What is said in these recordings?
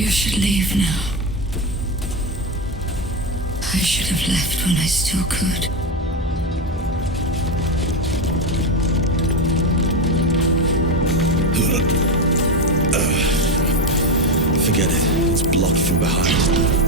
You should leave now. I should have left when I still could. Forget it. It's blocked from behind.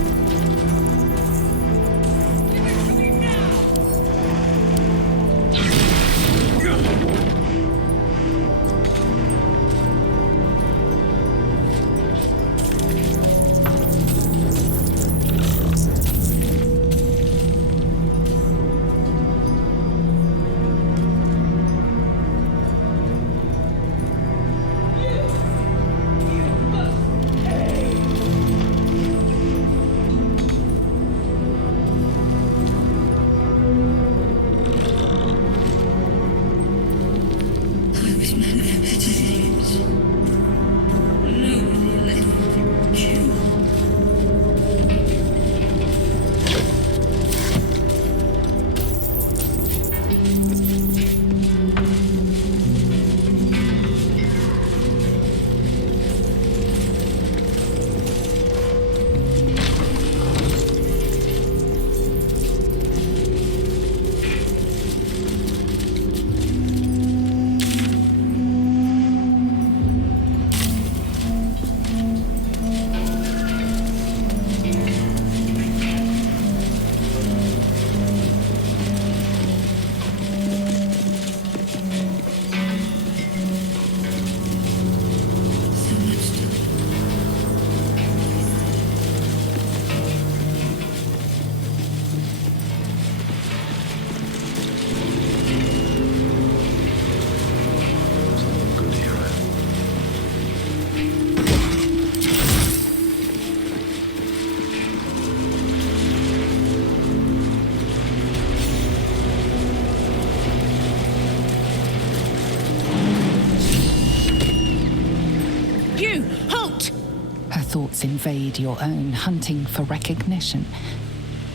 Thoughts invade your own, hunting for recognition.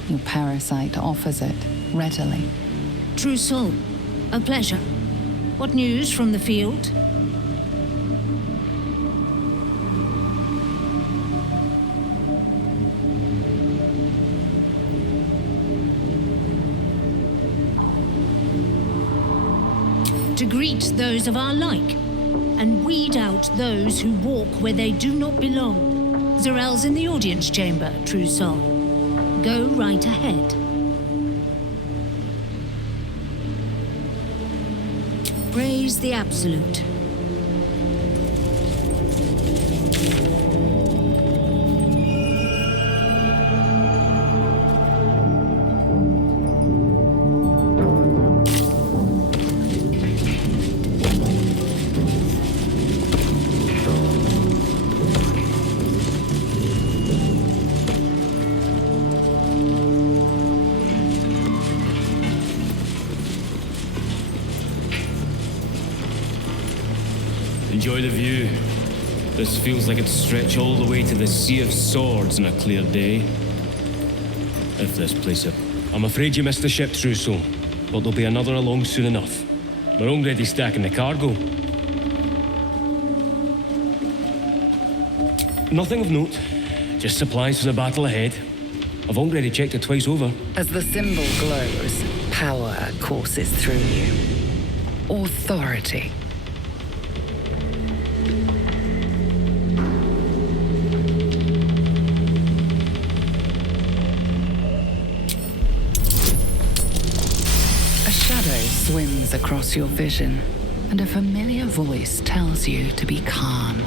Your parasite offers it readily. True soul, a pleasure. What news from the field? To greet those of our like, and weed out those who walk where they do not belong. Zarel's in the audience chamber, true soul. Go right ahead. Praise the Absolute. Enjoy the view. This feels like it'd stretch all the way to the Sea of Swords on a clear day. If this place up. I'm afraid you missed the ship, True Soul, but there'll be another along soon enough. We're already stacking the cargo. Nothing of note. Just supplies for the battle ahead. I've already checked it twice over. As the symbol glows, power courses through you. Authority. A shadow swims across your vision, and a familiar voice tells you to be calm.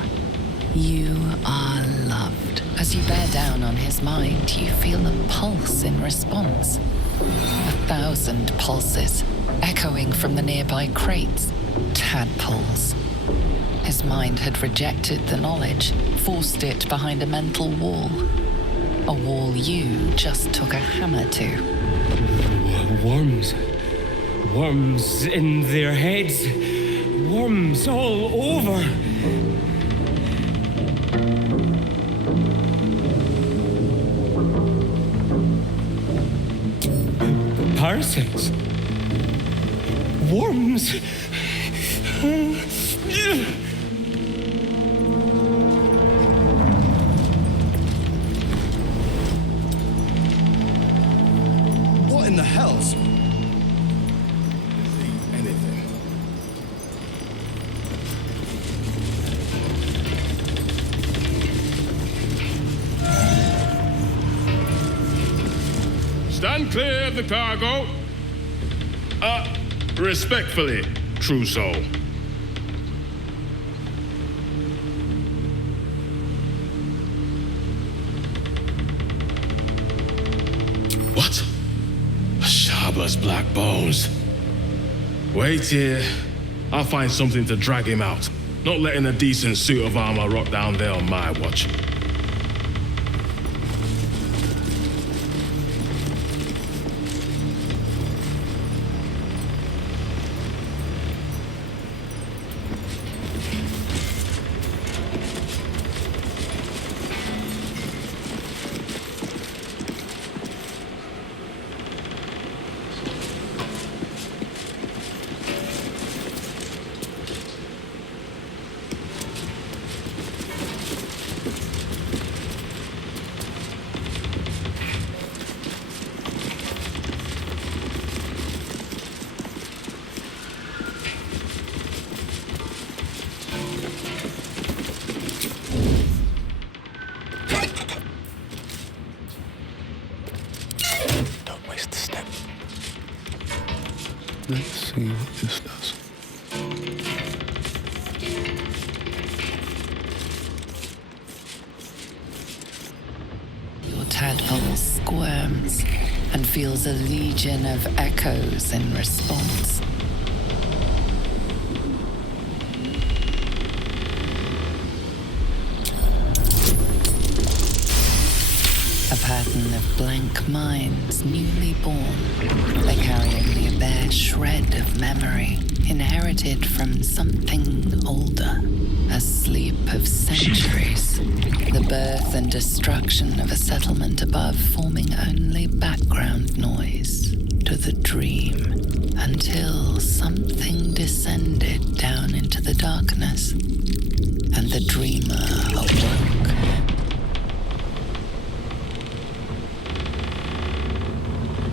You are loved. As you bear down on his mind, you feel a pulse in response. 1,000 pulses, echoing from the nearby crates. Tadpoles. His mind had rejected the knowledge, forced it behind a mental wall. A wall you just took a hammer to. Worms. Worms in their heads. Worms all over. Parasites. Worms. Stand clear of the cargo. Respectfully, true soul. What? Shaba's black bones. Wait here. I'll find something to drag him out. Not letting a decent suit of armor rot down there on my watch. Let's see what this does. Your tadpole squirms and feels a legion of echoes in response. A pattern of blank minds, newly born. They carry only a bare shred of memory, inherited from something older. A sleep of centuries. The birth and destruction of a settlement above, forming only background noise to the dream. Until something descended down into the darkness, and the dreamer awoke.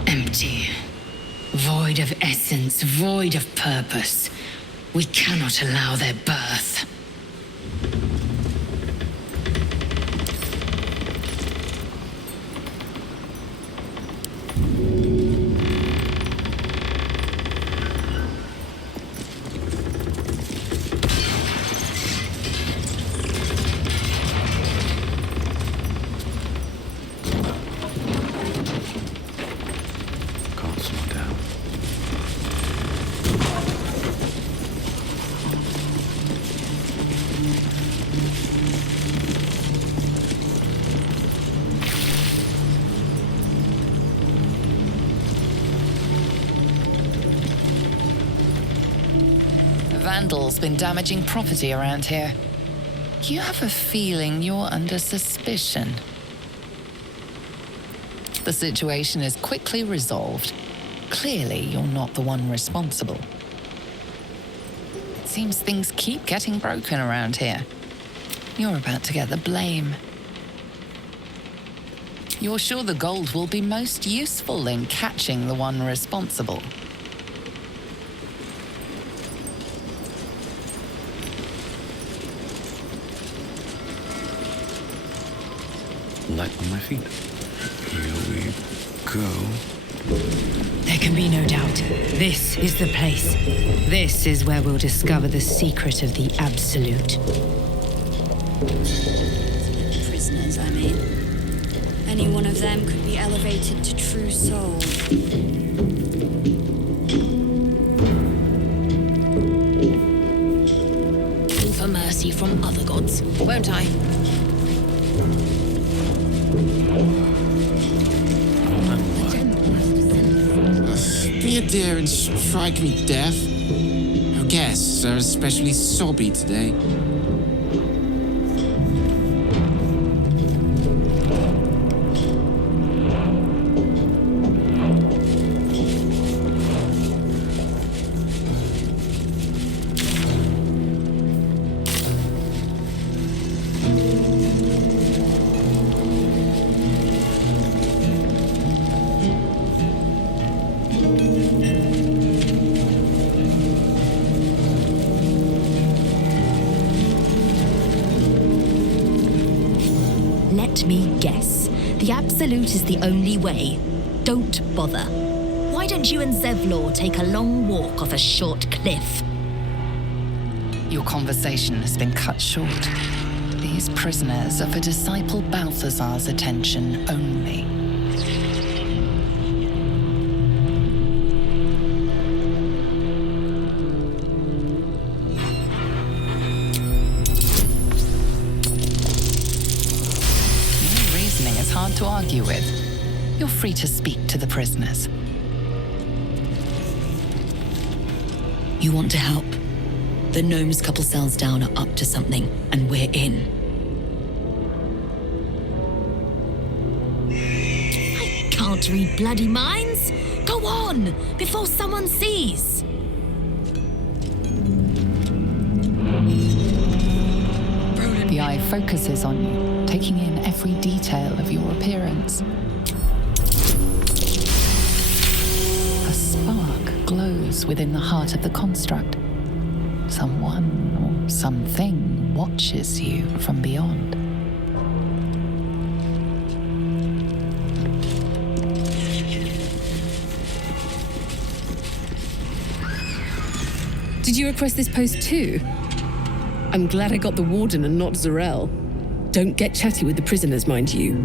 Empty. Void of essence, void of purpose. We cannot allow their birth. Can't slow down. A vandal's been damaging property around here. You have a feeling you're under suspicion. The situation is quickly resolved. Clearly, you're not the one responsible. It seems things keep getting broken around here. You're about to get the blame. You're sure the gold will be most useful in catching the one responsible. Light on my feet. Here we go. There can be no doubt. This is the place. This is where we'll discover the secret of the Absolute. Prisoners, I mean. Any one of them could be elevated to true soul. For mercy from other gods, won't I? Be a dear and strike me deaf. Our guests are especially sobby today. Let me guess. The Absolute is the only way. don't bother. Why don't you and Zevlor take a long walk off a short cliff? Your conversation has been cut short. These prisoners are for Disciple Balthazar's attention only. Your reasoning is hard to argue with. You're free to speak to the prisoners. You want to help? The gnomes couple cells down are up to something, and we're in. I can't read bloody minds. Go on, before someone sees. The eye focuses on you, taking in every detail of your appearance. A spark glows within the heart of the construct. Someone or something watches you from beyond. Did you request this post too? I'm glad I got the Warden and not Zarel. Don't get chatty with the prisoners, mind you.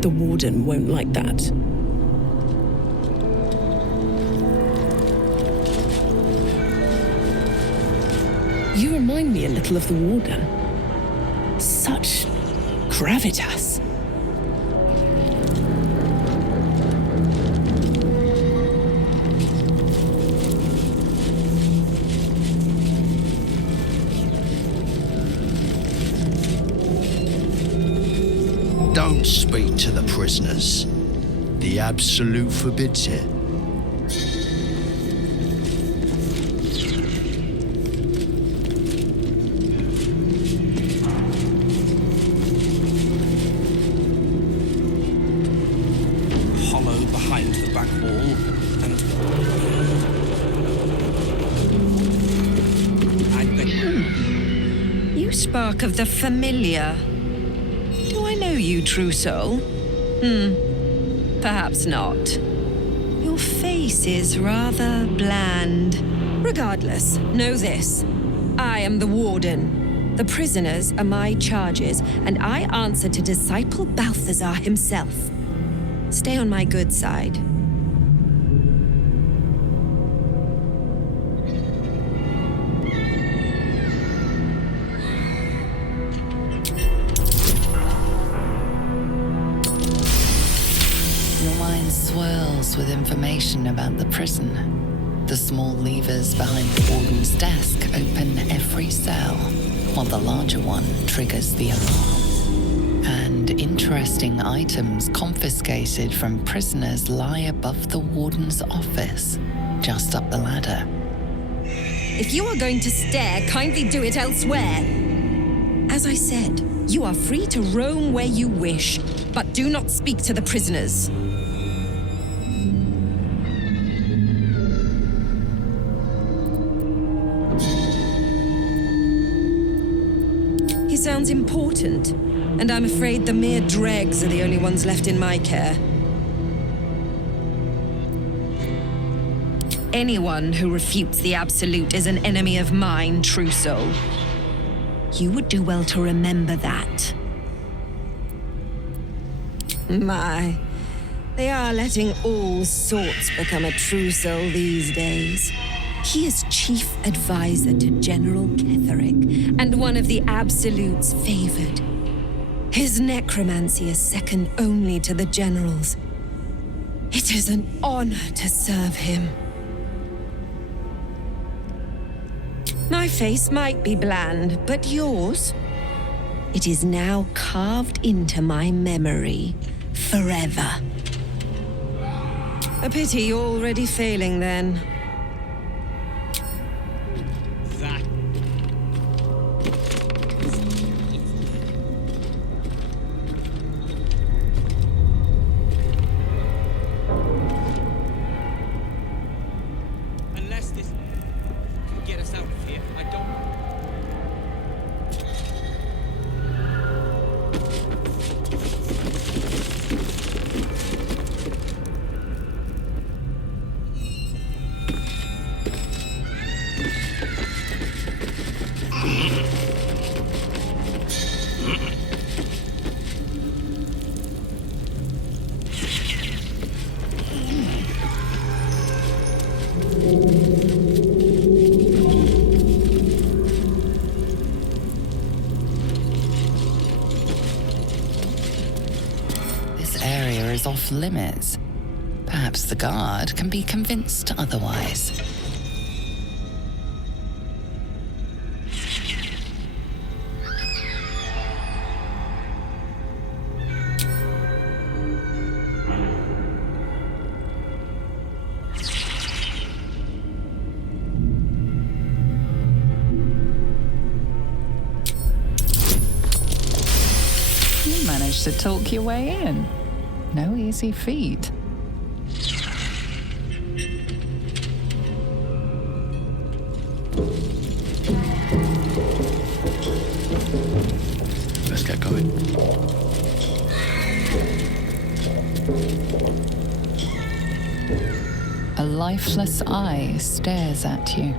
The Warden won't like that. You remind me a little of the Warden. Such gravitas. Don't speak to the prisoners. The Absolute forbids it. Hollow behind the back wall, and I bet. You spark of the familiar. Do I know you, true soul? Perhaps not. Your face is rather bland. Regardless, know this. I am the Warden. The prisoners are my charges, and I answer to Disciple Balthazar himself. Stay on my good side. Your mind swirls with information about the prison. The small levers behind the warden's desk open every cell, while the larger one triggers the alarm. And interesting items confiscated from prisoners lie above the warden's office, just up the ladder. If you are going to stare, kindly do it elsewhere. As I said, you are free to roam where you wish, but do not speak to the prisoners. He sounds important, and I'm afraid the mere dregs are the only ones left in my care. Anyone who refutes the Absolute is an enemy of mine, true soul. You would do well to remember that. My, they are letting all sorts become a true soul these days. He is chief advisor to General Ketherick, and one of the Absolute's favored. His necromancy is second only to the General's. It is an honor to serve him. My face might be bland, but yours? It is now carved into my memory, forever. A pity you're already failing, then. Unless this can get us out of here, I don't. This area is off limits. Perhaps the guard can be convinced otherwise. You managed to talk your way in. No easy feat. Let's get going. A lifeless eye stares at you.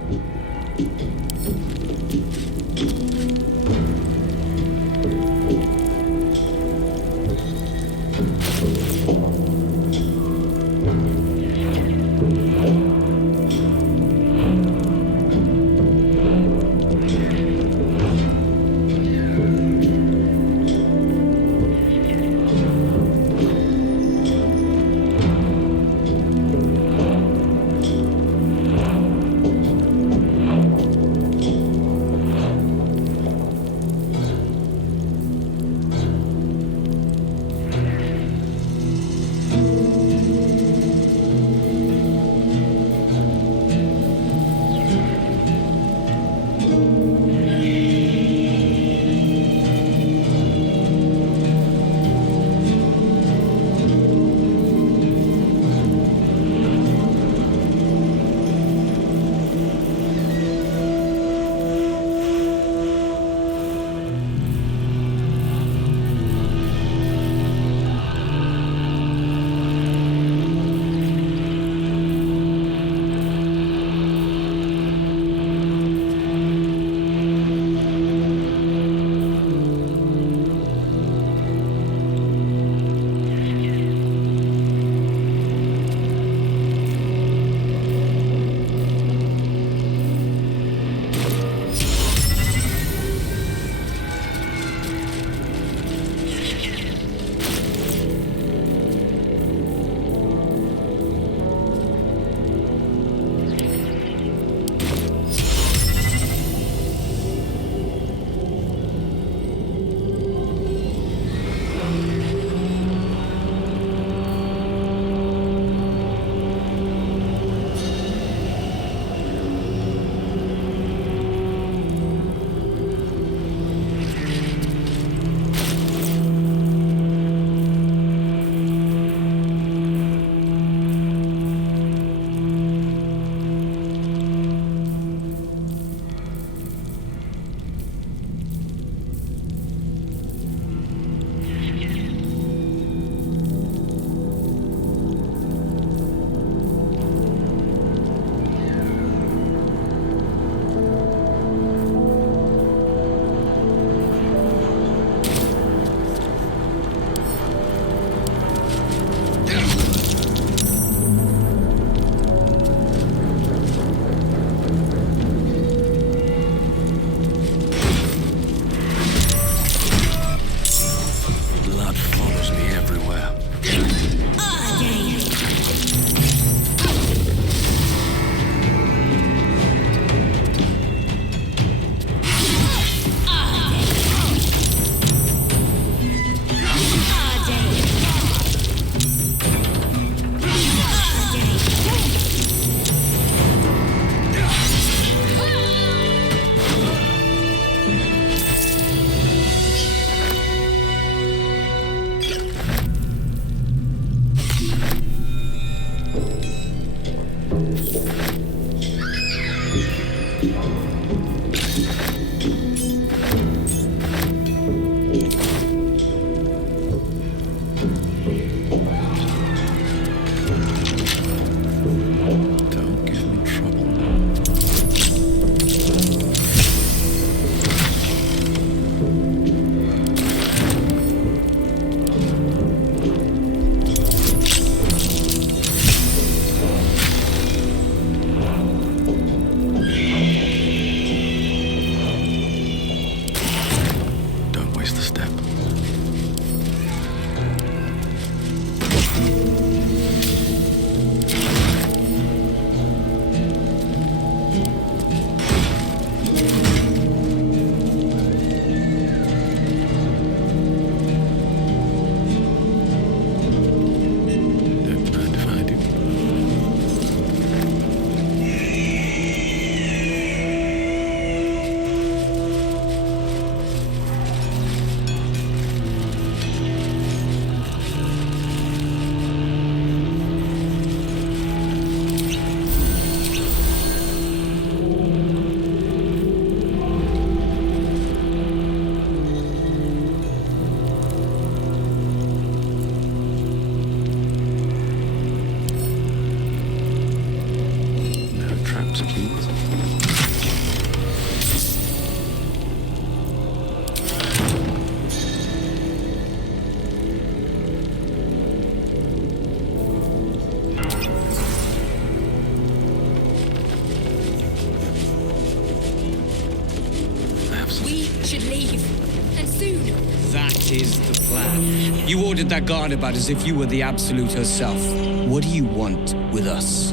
is the plan? You ordered that guard about as if you were the Absolute herself. What do you want with us,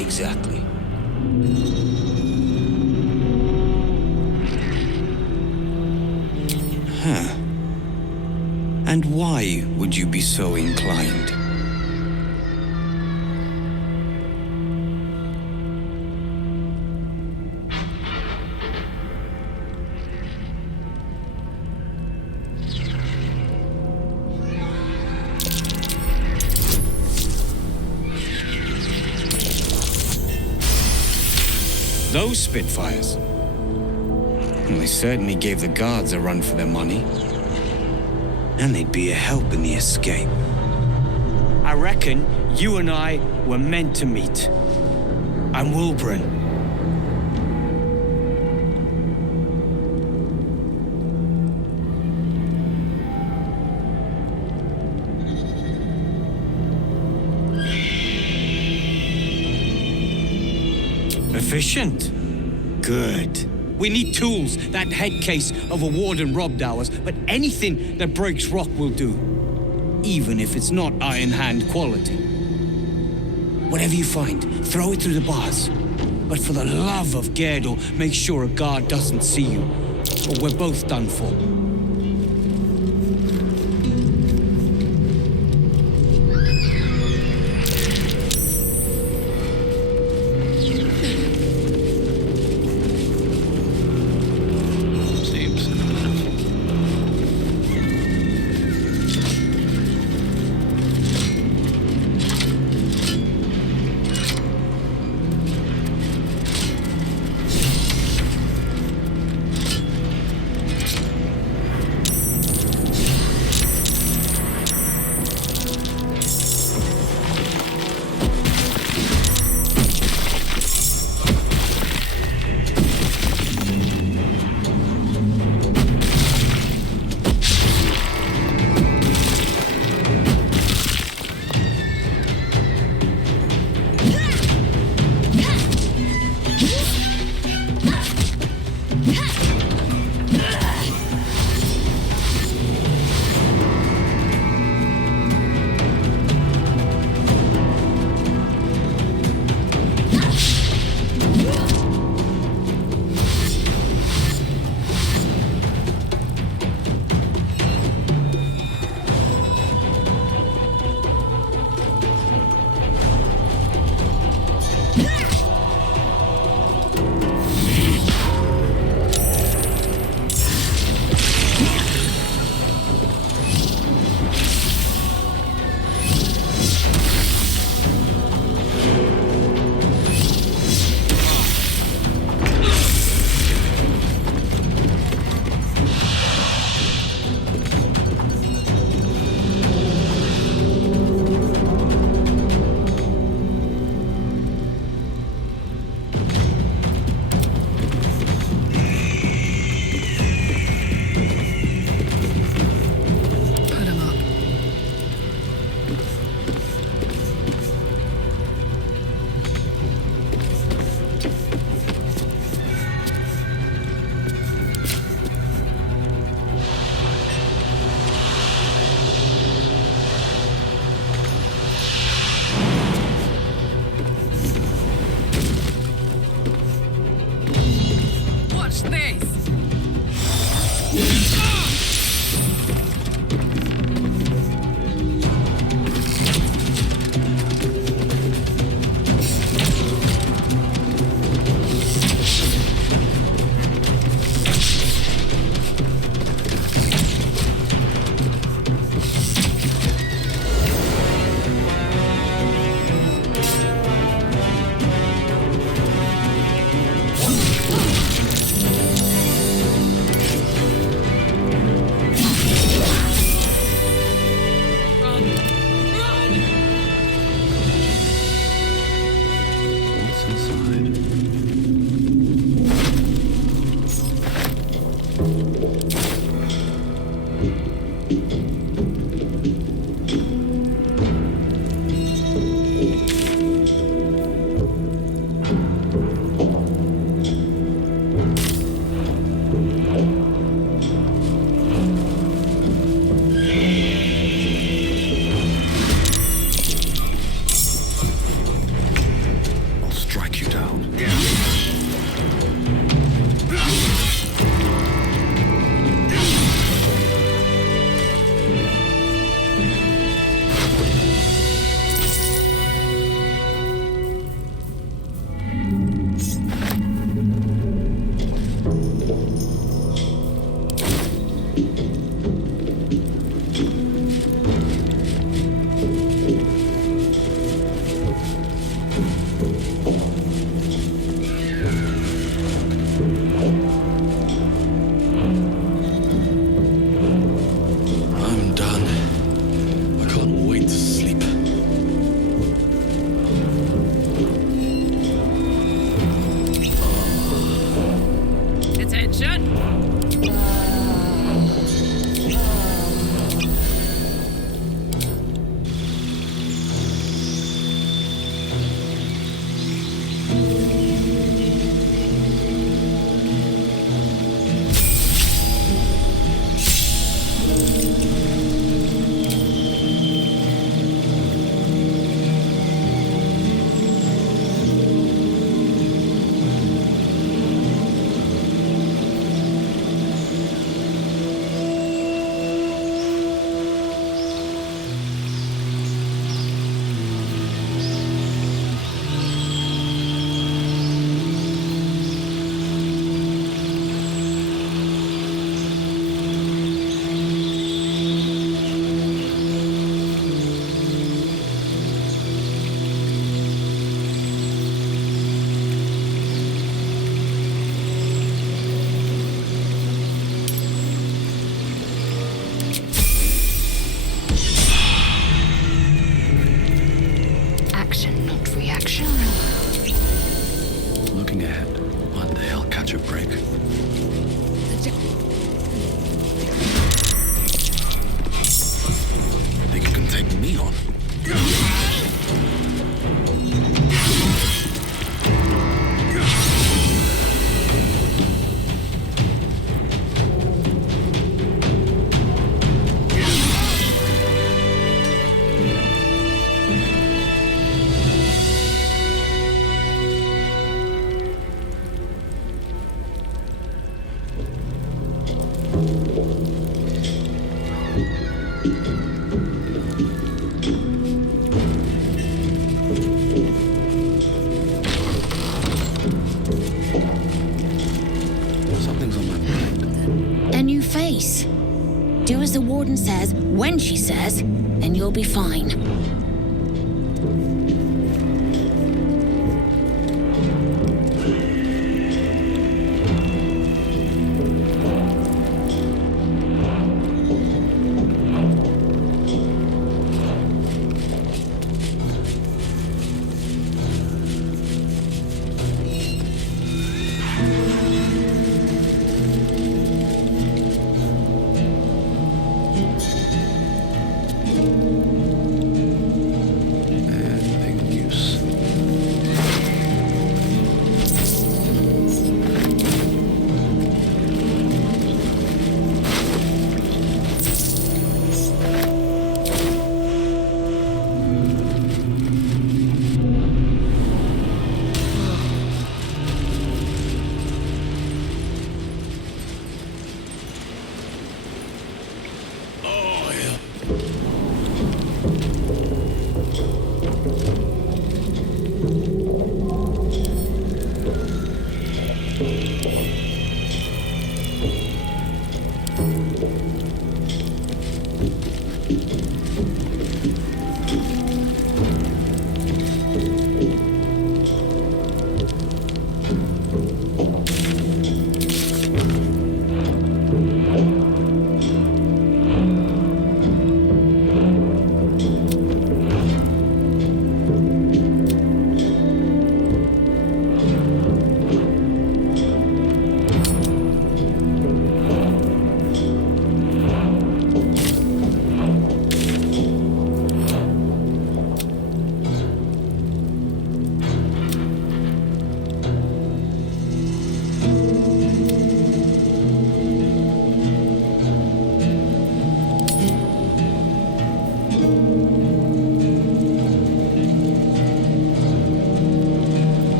exactly? Huh. And why would you be so inclined? Those Spitfires? Well, they certainly gave the guards a run for their money. And they'd be a help in the escape. I reckon you and I were meant to meet. I'm Wilburn. Efficient. Good. We need tools. That head case of a warden robbed ours, but anything that breaks rock will do. Even if it's not Iron Hand quality. Whatever you find, throw it through the bars. But for the love of Gerdel, make sure a guard doesn't see you, or we're both done for. when she says, then you'll be fine.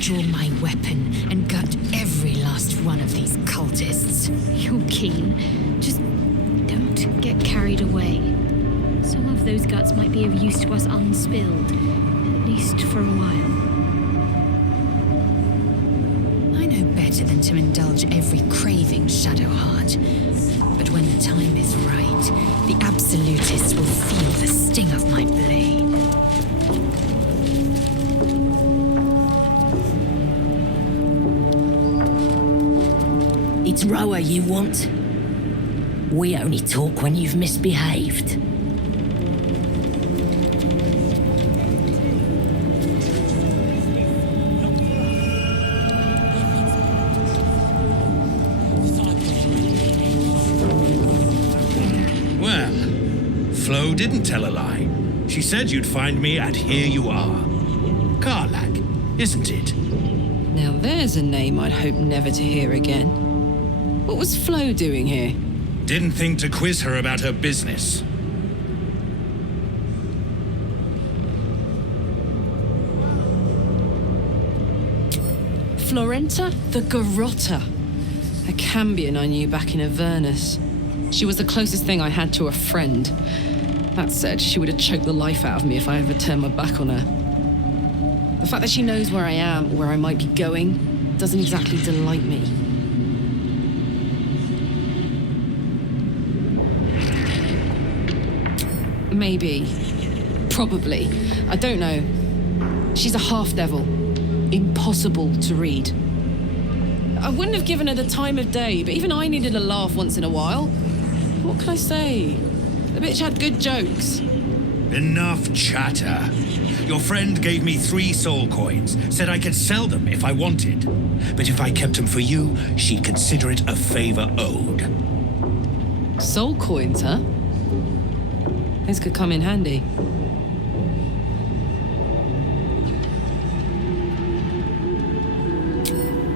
Draw my weapon and gut every last one of these cultists. You're keen. Just don't get carried away. Some of those guts might be of use to us unspilled, at least for a while. I know better than to indulge every craving, Shadowheart. But when the time is right, the Absolutists will feel the sting of my blade. It's Roa you want? We only talk when you've misbehaved. Well, Flo didn't tell a lie. She said you'd find me at Here You Are. Karlak, isn't it? Now there's a name I'd hope never to hear again. What was Flo doing here? Didn't think to quiz her about her business. Florenta the Garotta. A Cambion I knew back in Avernus. She was the closest thing I had to a friend. That said, she would have choked the life out of me if I ever turned my back on her. The fact that she knows where I am, where I might be going, doesn't exactly delight me. Maybe. Probably. I don't know. She's a half-devil. Impossible to read. I wouldn't have given her the time of day, but even I needed a laugh once in a while. What can I say? The bitch had good jokes. Enough chatter. Your friend gave me 3 soul coins, said I could sell them if I wanted. But if I kept them for you, she'd consider it a favor owed. Soul coins, huh? This could come in handy.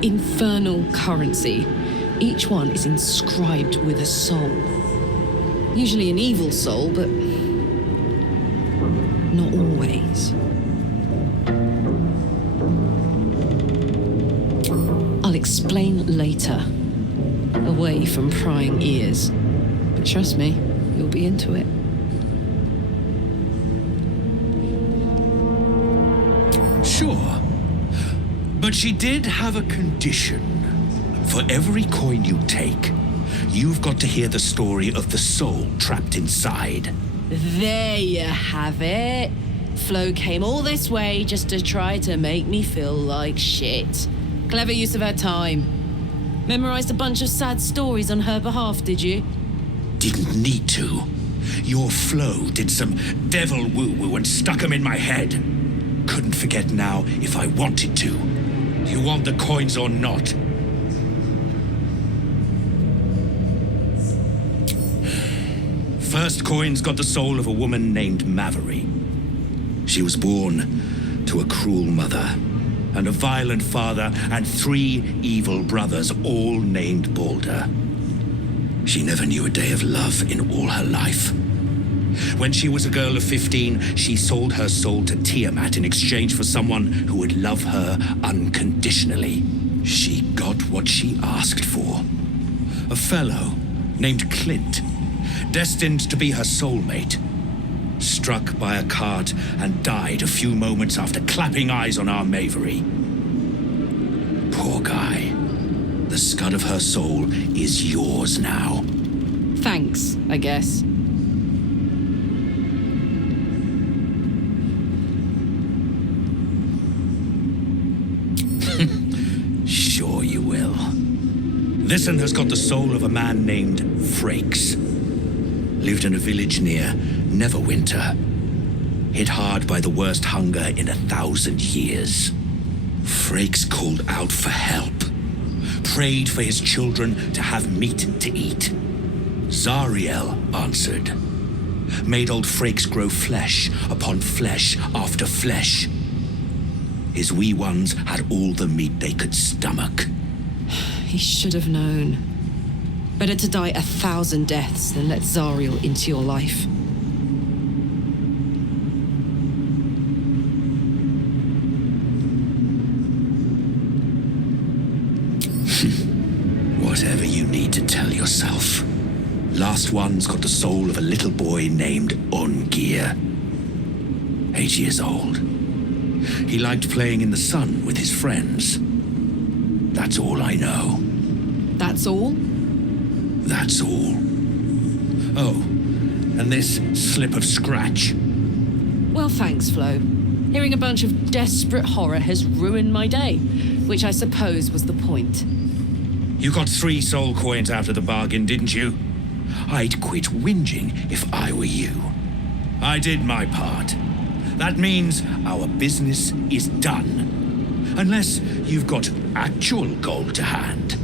Infernal currency. Each one is inscribed with a soul. Usually an evil soul, but not always. explain later. Away from prying ears. But trust me, you'll be into it. Sure. But she did have a condition. For every coin you take, you've got to hear the story of the soul trapped inside. There you have it. Flo came all this way just to try to make me feel like shit. Clever use of her time. Memorized a bunch of sad stories on her behalf, did you? Didn't need to. Your Flo did some devil woo-woo and stuck 'em in my head. Couldn't forget now if I wanted to. You want the coins or not? First coin's got the soul of a woman named Maverick. She was born to a cruel mother and a violent father and 3 evil brothers, all named Baldur. She never knew a day of love in all her life. When she was a girl of 15, she sold her soul to Tiamat in exchange for someone who would love her unconditionally. She got what she asked for. A fellow named Clint, destined to be her soulmate, struck by a cart and died a few moments after clapping eyes on our Mavery. Poor guy. The scud of her soul is yours now. Thanks, I guess. Sure you will. This one has got the soul of a man named Frakes. Lived in a village near Neverwinter. Hit hard by the worst hunger in 1,000 years. Frakes called out for help. Prayed for his children to have meat to eat. Zariel answered. Made old Frakes grow flesh upon flesh after flesh. His wee ones had all the meat they could stomach. He should have known. Better to die 1,000 deaths than let Zariel into your life. Whatever you need to tell yourself. Last one's got the soul of a little boy named Ungir. 8 years old. He liked playing in the sun with his friends. That's all I know. That's all? That's all. Oh, and this slip of scratch. Well, thanks, Flo. Hearing a bunch of desperate horror has ruined my day, which I suppose was the point. You got 3 soul coins out of the bargain, didn't you? I'd quit whinging if I were you. I did my part. That means our business is done. Unless you've got actual gold to hand.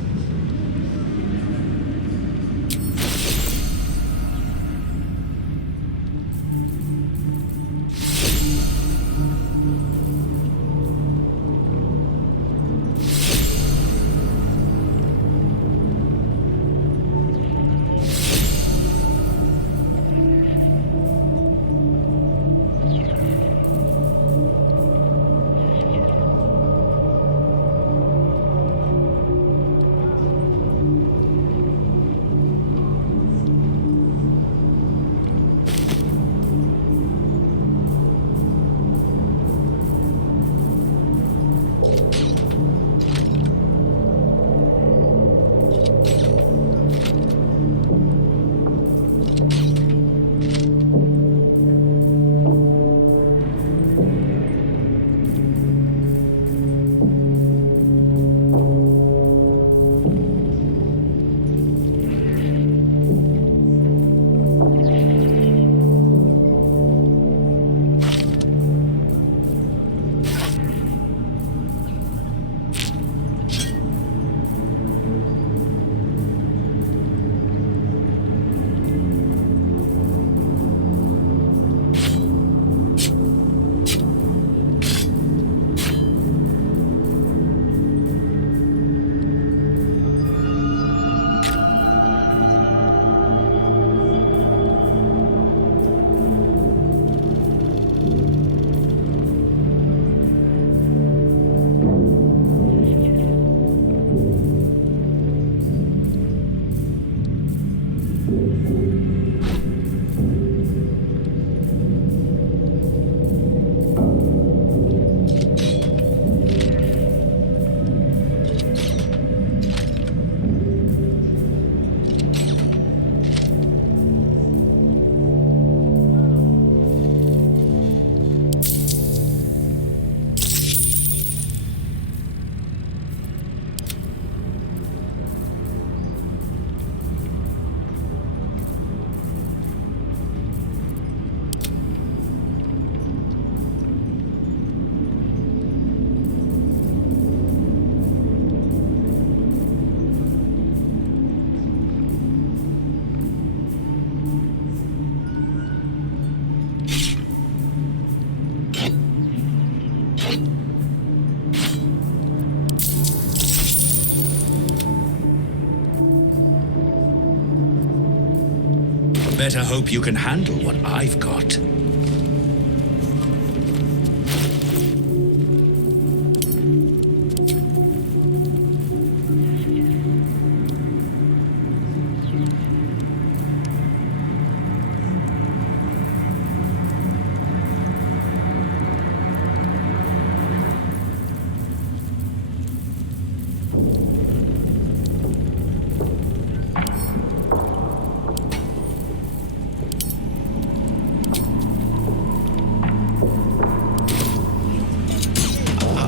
better hope you can handle what I've got.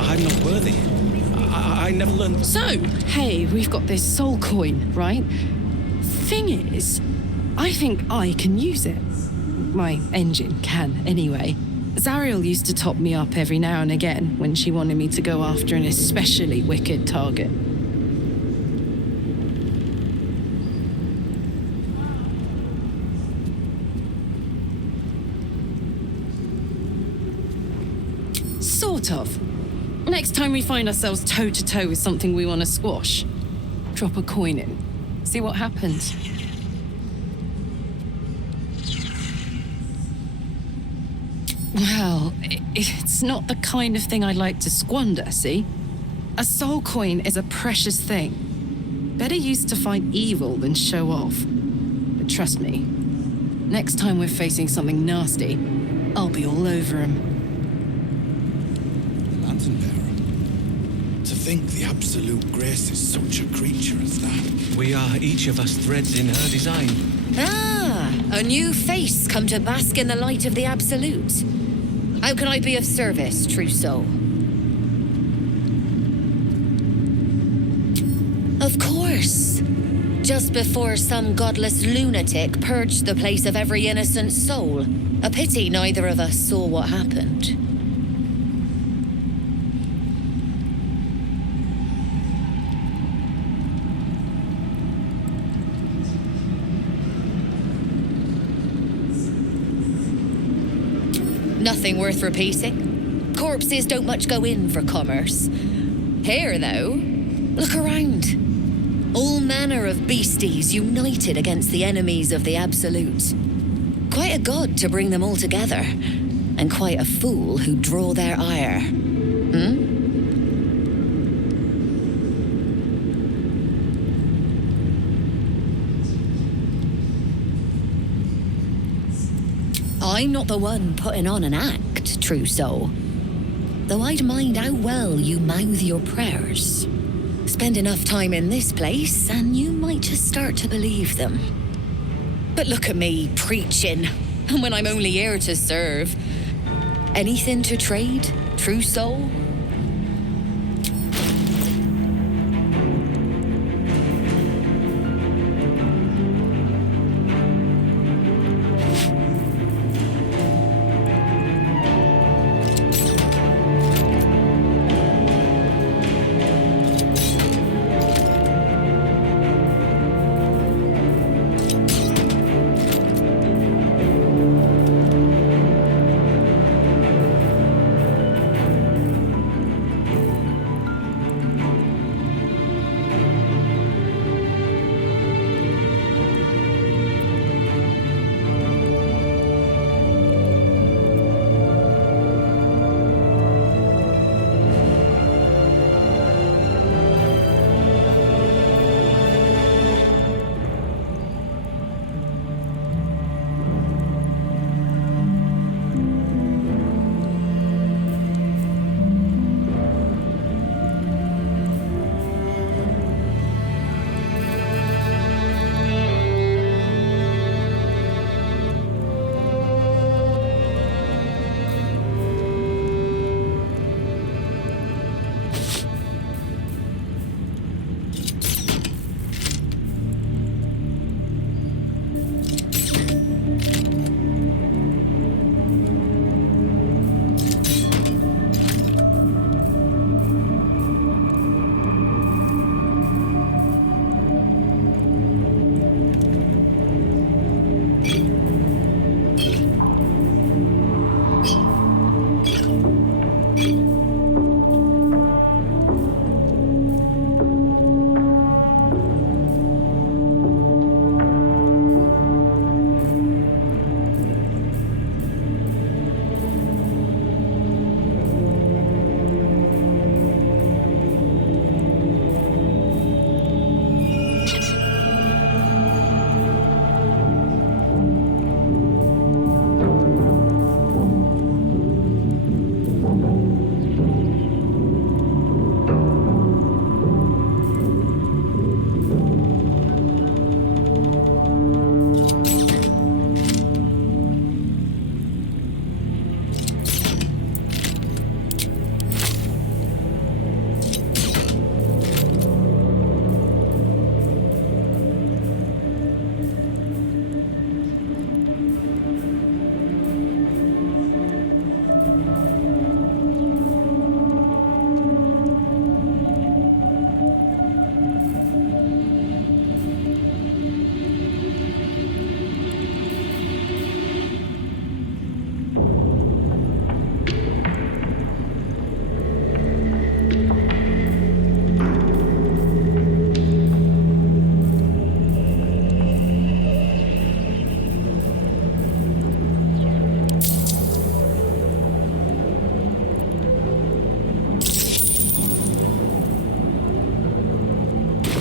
I'm not worthy. I never learned. So, hey, we've got this soul coin, right? Thing is, I think I can use it. My engine can, anyway. Zariel used to top me up every now and again when she wanted me to go after an especially wicked target. Sort of. Next time we find ourselves toe-to-toe with something we want to squash, drop a coin in. See what happens. Well, it's not the kind of thing I'd like to squander, see? A soul coin is a precious thing. Better used to fight evil than show off. But trust me, next time we're facing something nasty, I'll be all over him. Lantern bearer. To think the absolute grace is such a creature as that. We are each of us threads in her design. Ah, a new face come to bask in the light of the absolute. How can I be of service, true soul? Of course. Just before some godless lunatic purged the place of every innocent soul. A pity neither of us saw what happened. Nothing worth repeating. Corpses don't much go in for commerce. Here, though, look around. All manner of beasties united against the enemies of the Absolute. Quite a god to bring them all together, and quite a fool who draw their ire. Hmm? I'm not the one putting on an act, true soul. Though I'd mind how well you mouth your prayers. Spend enough time in this place, and you might just start to believe them. But look at me, preaching, and when I'm only here to serve. Anything to trade, true soul?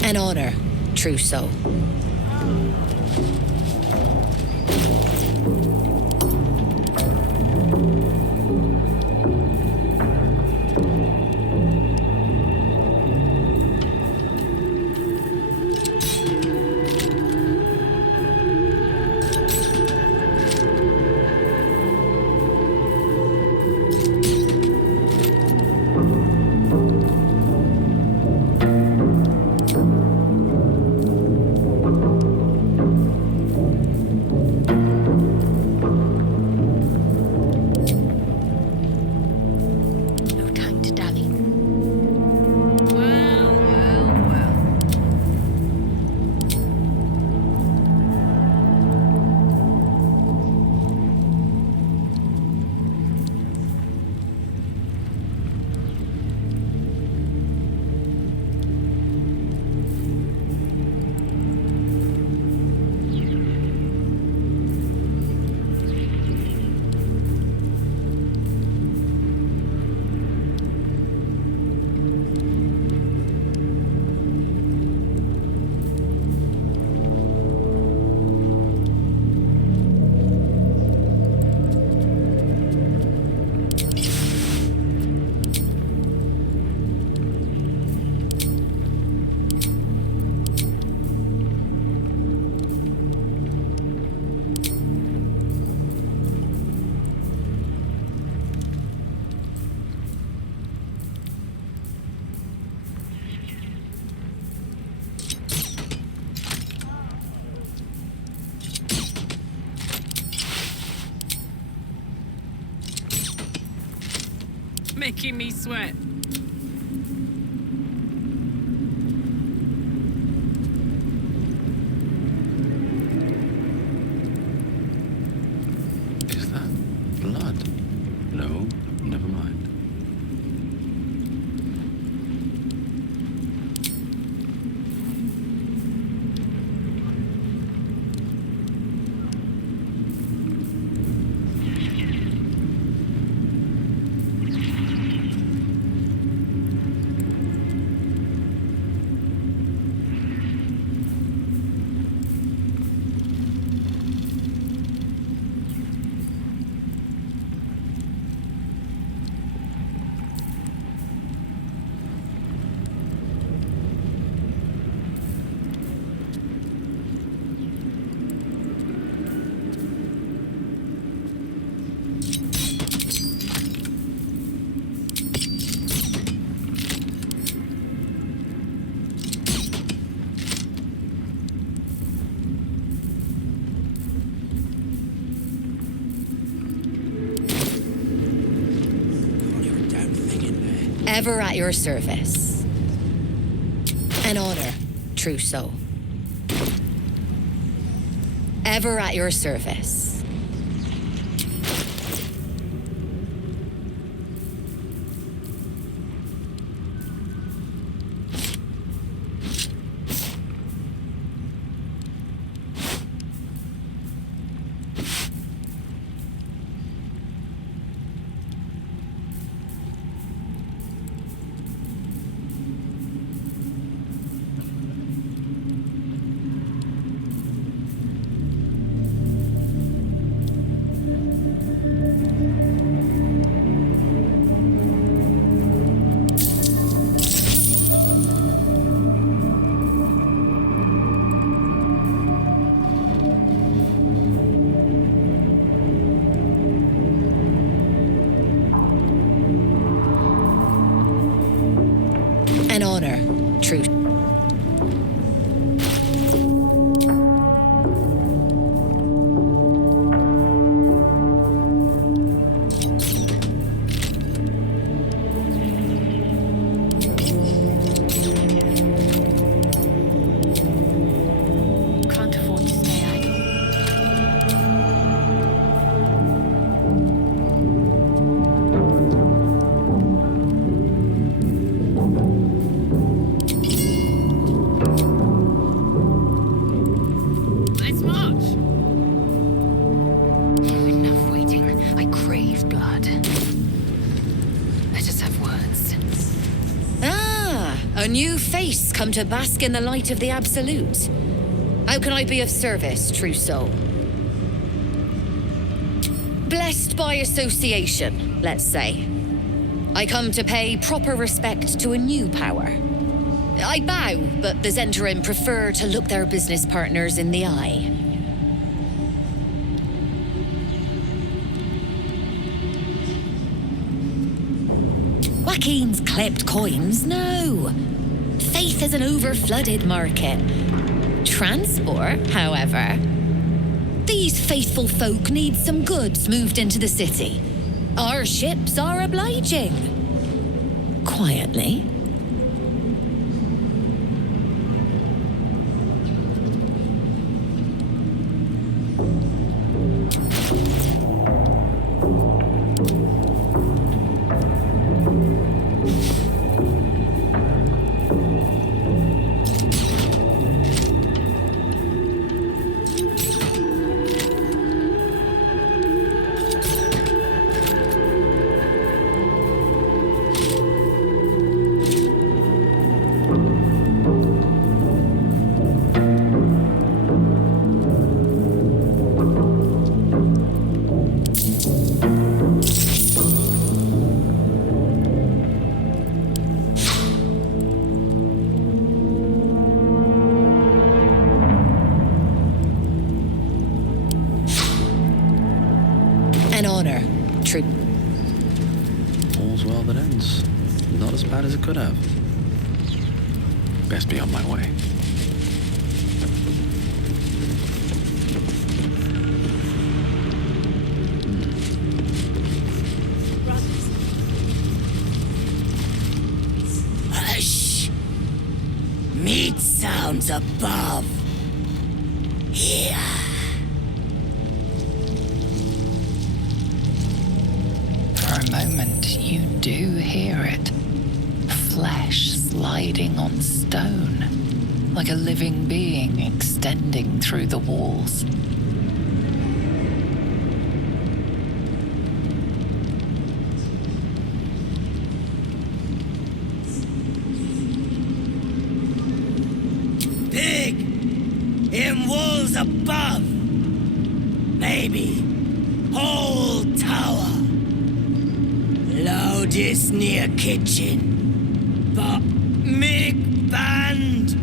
An honor, trousseau. Making me sweat. Is that blood? No, never mind. Ever at your service. An honor, trousseau. Ever at your service. An honor, truth. Can't afford to stay idle. beasts come to bask in the light of the Absolute. How can I be of service, true soul? Blessed by association, let's say. I come to pay proper respect to a new power. I bow, but the Zentarim prefer to look their business partners in the eye. Joaquin's clipped coins? No. Faith is an over-flooded market. Transport, however. These faithful folk need some goods moved into the city. Our ships are obliging. Quietly. An honor, true. All's well that ends. Not as bad as it could have. Best be on my way. Hush! Meat sounds above. Here. For a moment, you do hear it. Flesh sliding on stone, like a living being extending through the walls. Pig! In walls above! Maybe whole tower. Loudest near kitchen. But Mig banned.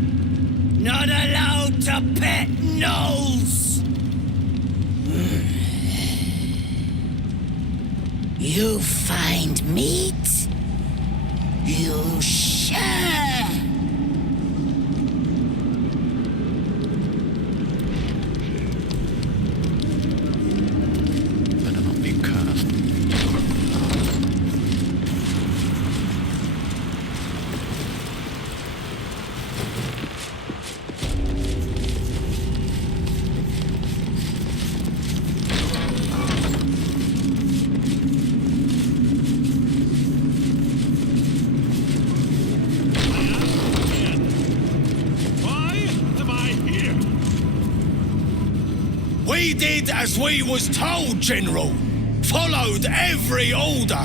Not allowed to pet gnolls. You find meat? You share. Better not be cursed. We did as we was told, General. Followed every order.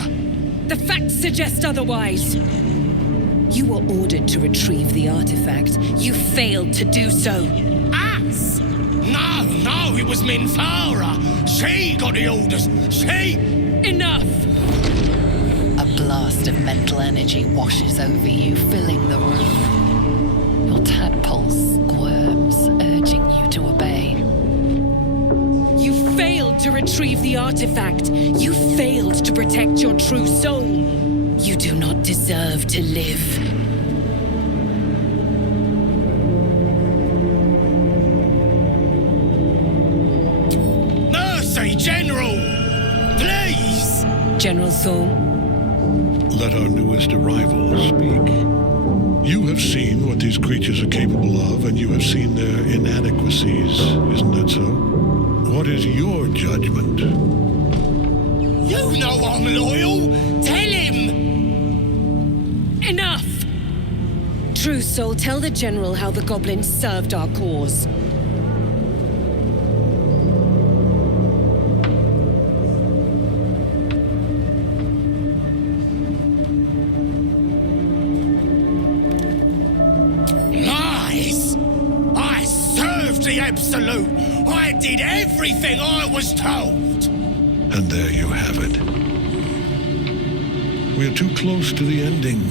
The facts suggest otherwise. You were ordered to retrieve the artifact. You failed to do so. Us? No, it was Minfara. She got the orders. She... Enough! A blast of mental energy washes over you, filling the room. Your tadpole squirms, urging you to obey. You failed to retrieve the artifact. You failed to protect your true soul. You do not deserve to live. Mercy, General! Please! General Thorm? Let our newest arrival speak. You have seen what these creatures are capable of, and you have seen their inadequacies. Isn't that so? What is your judgment? You know I'm loyal! Tell him! Enough! True soul, tell the General how the goblins served our cause. the Absolute. I did everything I was told. And there you have it. We are too close to the ending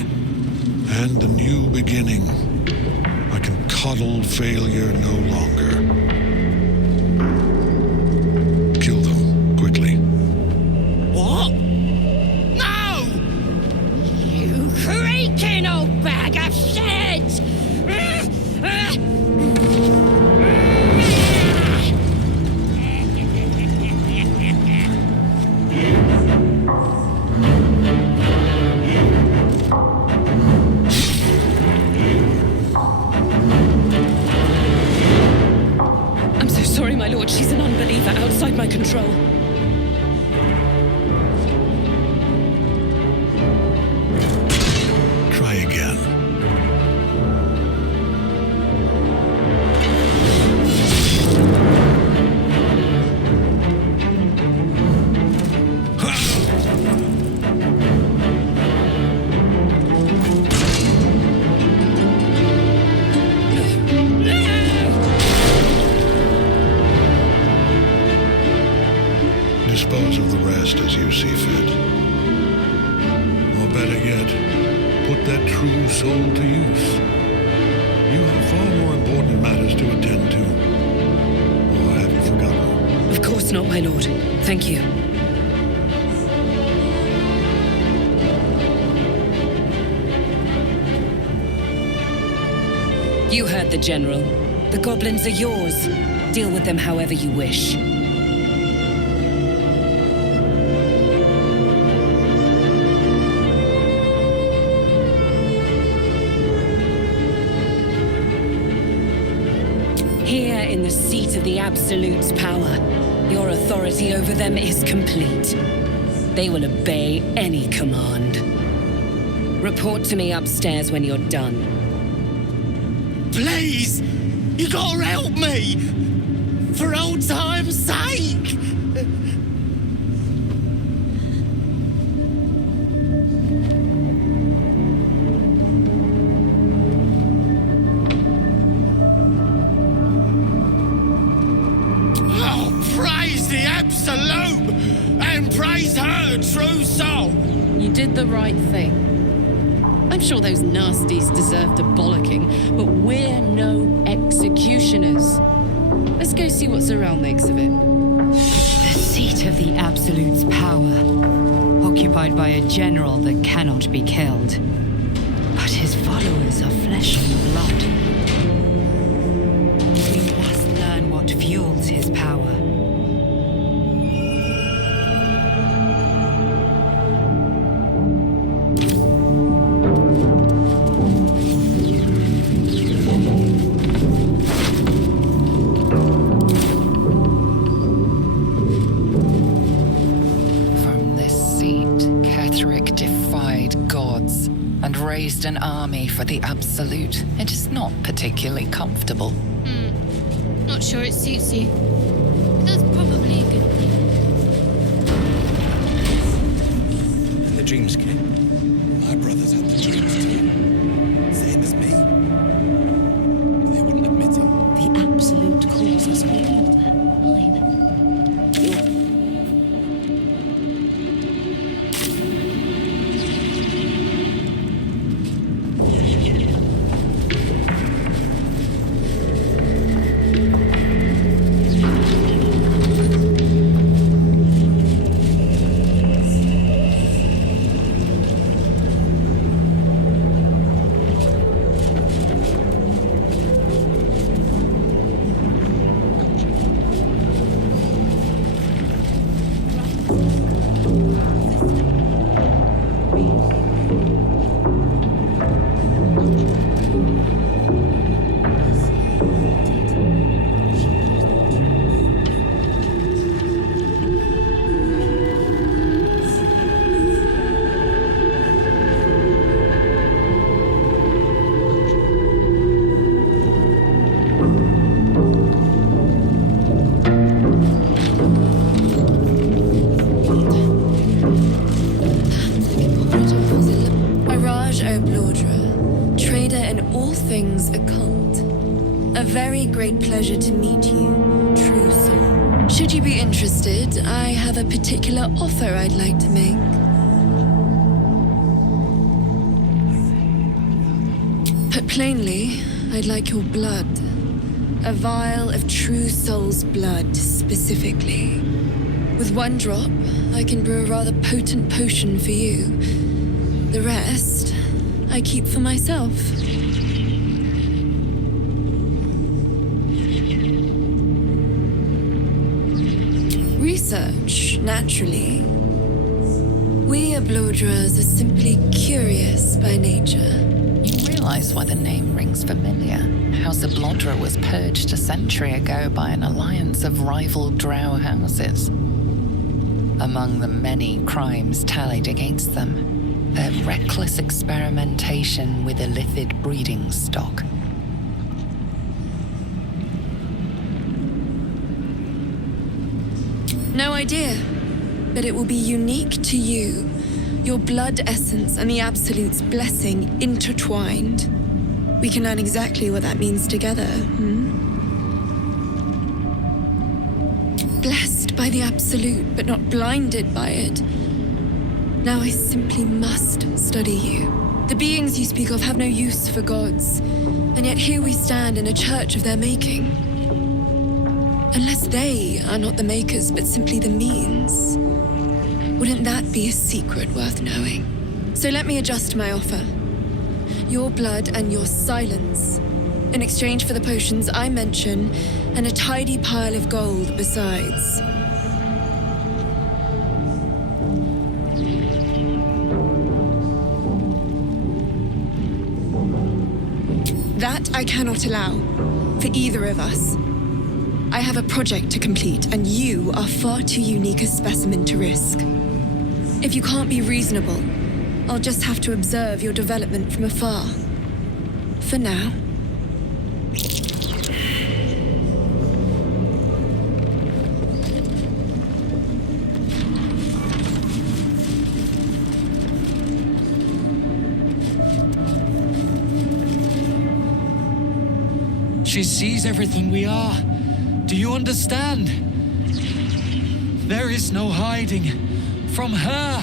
and the new beginning. I can coddle failure no longer. Kill them quickly. What? No! You creaking old bag of shit! I'm so sorry, my lord. She's an unbeliever outside my control. Try again. Dispose of the rest as you see fit. Or better yet, put that true soul to use. You have far more important matters to attend to. Or have you forgotten? Of course not, my lord. Thank you. You heard the general. The goblins are yours. Deal with them however you wish. Here in the seat of the Absolute's power, your authority over them is complete. They will obey any command. Report to me upstairs when you're done. Please! You gotta help me! For old time's sake! Oh, praise the Absolute! And praise her true soul! You did the right thing. I'm sure those nasties deserved a bollocking, but we're no executioners. Let's go see what Zarel makes of it. The seat of the Absolute's power, occupied by a general that cannot be killed. But his followers are flesh and blood. We must learn what fuels his power. Raised an army for the Absolute. It is not particularly comfortable. Not sure it suits you. That's probably a good thing. And the dreams came. My brothers had the dreams too. Same as me. But they wouldn't admit it. The Absolute calls us all. Baldur, trader in all things occult. A very great pleasure to meet you, true soul. Should you be interested, I have a particular offer I'd like to make. Put plainly, I'd like your blood. A vial of true soul's blood, specifically. With one drop, I can brew a rather potent potion for you. The rest, I keep for myself. Research, naturally. We Ablodras are simply curious by nature. You realize why the name rings familiar. House Ablodra was purged a century ago by an alliance of rival drow houses. Among the many crimes tallied against them, their reckless experimentation with illithid breeding stock. No idea, but it will be unique to you. Your blood essence and the Absolute's blessing intertwined. We can learn exactly what that means together, Blessed by the Absolute, but not blinded by it. Now I simply must study you. The beings you speak of have no use for gods, and yet here we stand in a church of their making. Unless they are not the makers, but simply the means. Wouldn't that be a secret worth knowing? So let me adjust my offer. Your blood and your silence, in exchange for the potions I mention, and a tidy pile of gold besides. That I cannot allow, for either of us. I have a project to complete, and you are far too unique a specimen to risk. If you can't be reasonable, I'll just have to observe your development from afar. For now. She sees everything we are. Do you understand? There is no hiding from her.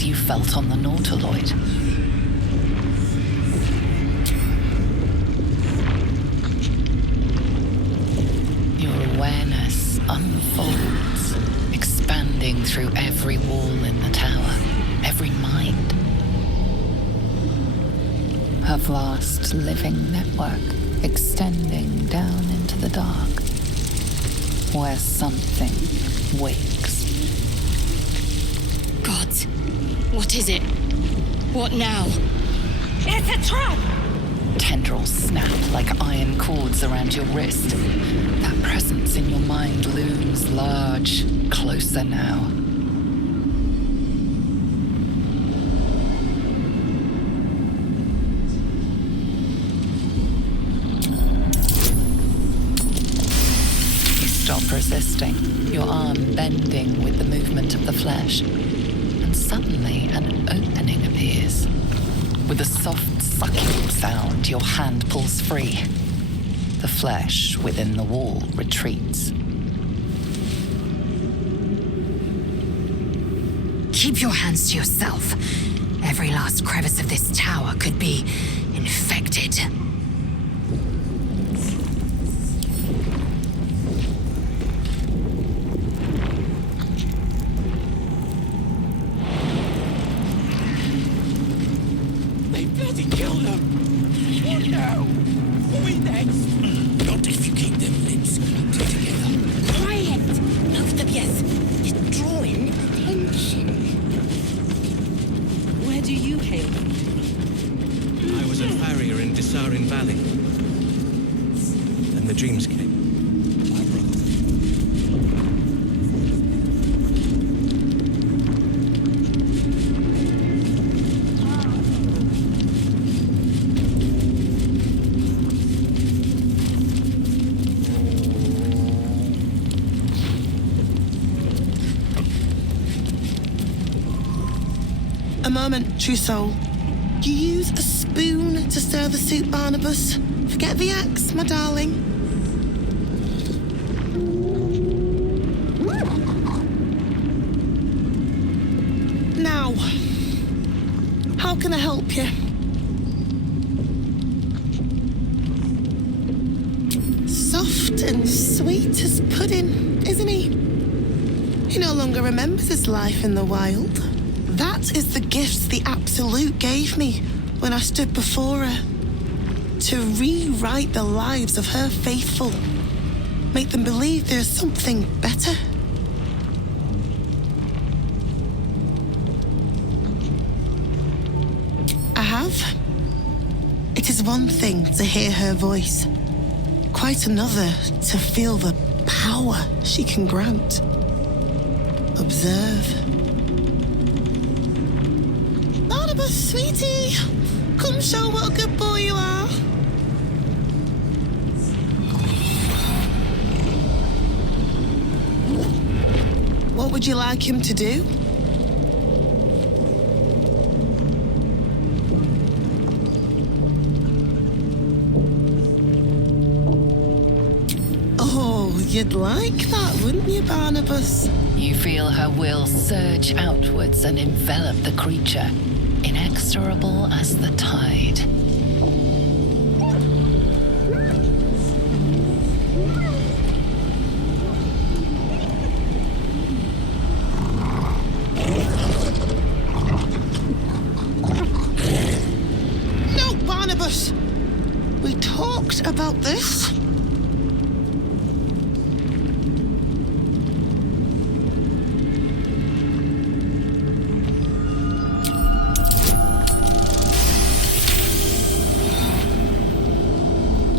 You felt on the Nautiloid. Your awareness unfolds, expanding through every wall in the tower, every mind. A vast living network extending down into the dark, where something wakes. Gods. What is it? What now? It's a trap! Tendrils snap like iron cords around your wrist. That presence in your mind looms large, closer now. stop resisting, your arm bending with the movement of the flesh, and suddenly an opening appears. With a soft sucking sound, your hand pulls free. The flesh within the wall retreats. Keep your hands to yourself. Every last crevice of this tower could be infected. They bloody killed them! What now? What are we next? Not if you keep them lips clamped together. Quiet! Both of yes. It's drawing attention. Where do you hail from? I was a farrier in Disarin Valley. Then the dreams came. My brother. A moment, true soul. You use a spoon to stir the soup, Barnabas. Forget the axe, my darling. Now, how can I help you? Soft and sweet as pudding, isn't he? He no longer remembers his life in the wild. That is the gift the Absolute gave me when I stood before her. To rewrite the lives of her faithful. Make them believe there is something better. I have. It is one thing to hear her voice. Quite another to feel the power she can grant. Observe. Barnabas, sweetie, come show what a good boy you are. What would you like him to do? Oh, you'd like that, wouldn't you, Barnabas? You feel her will surge outwards and envelop the creature, inexorable as the tide. No, Barnabas! We talked about this.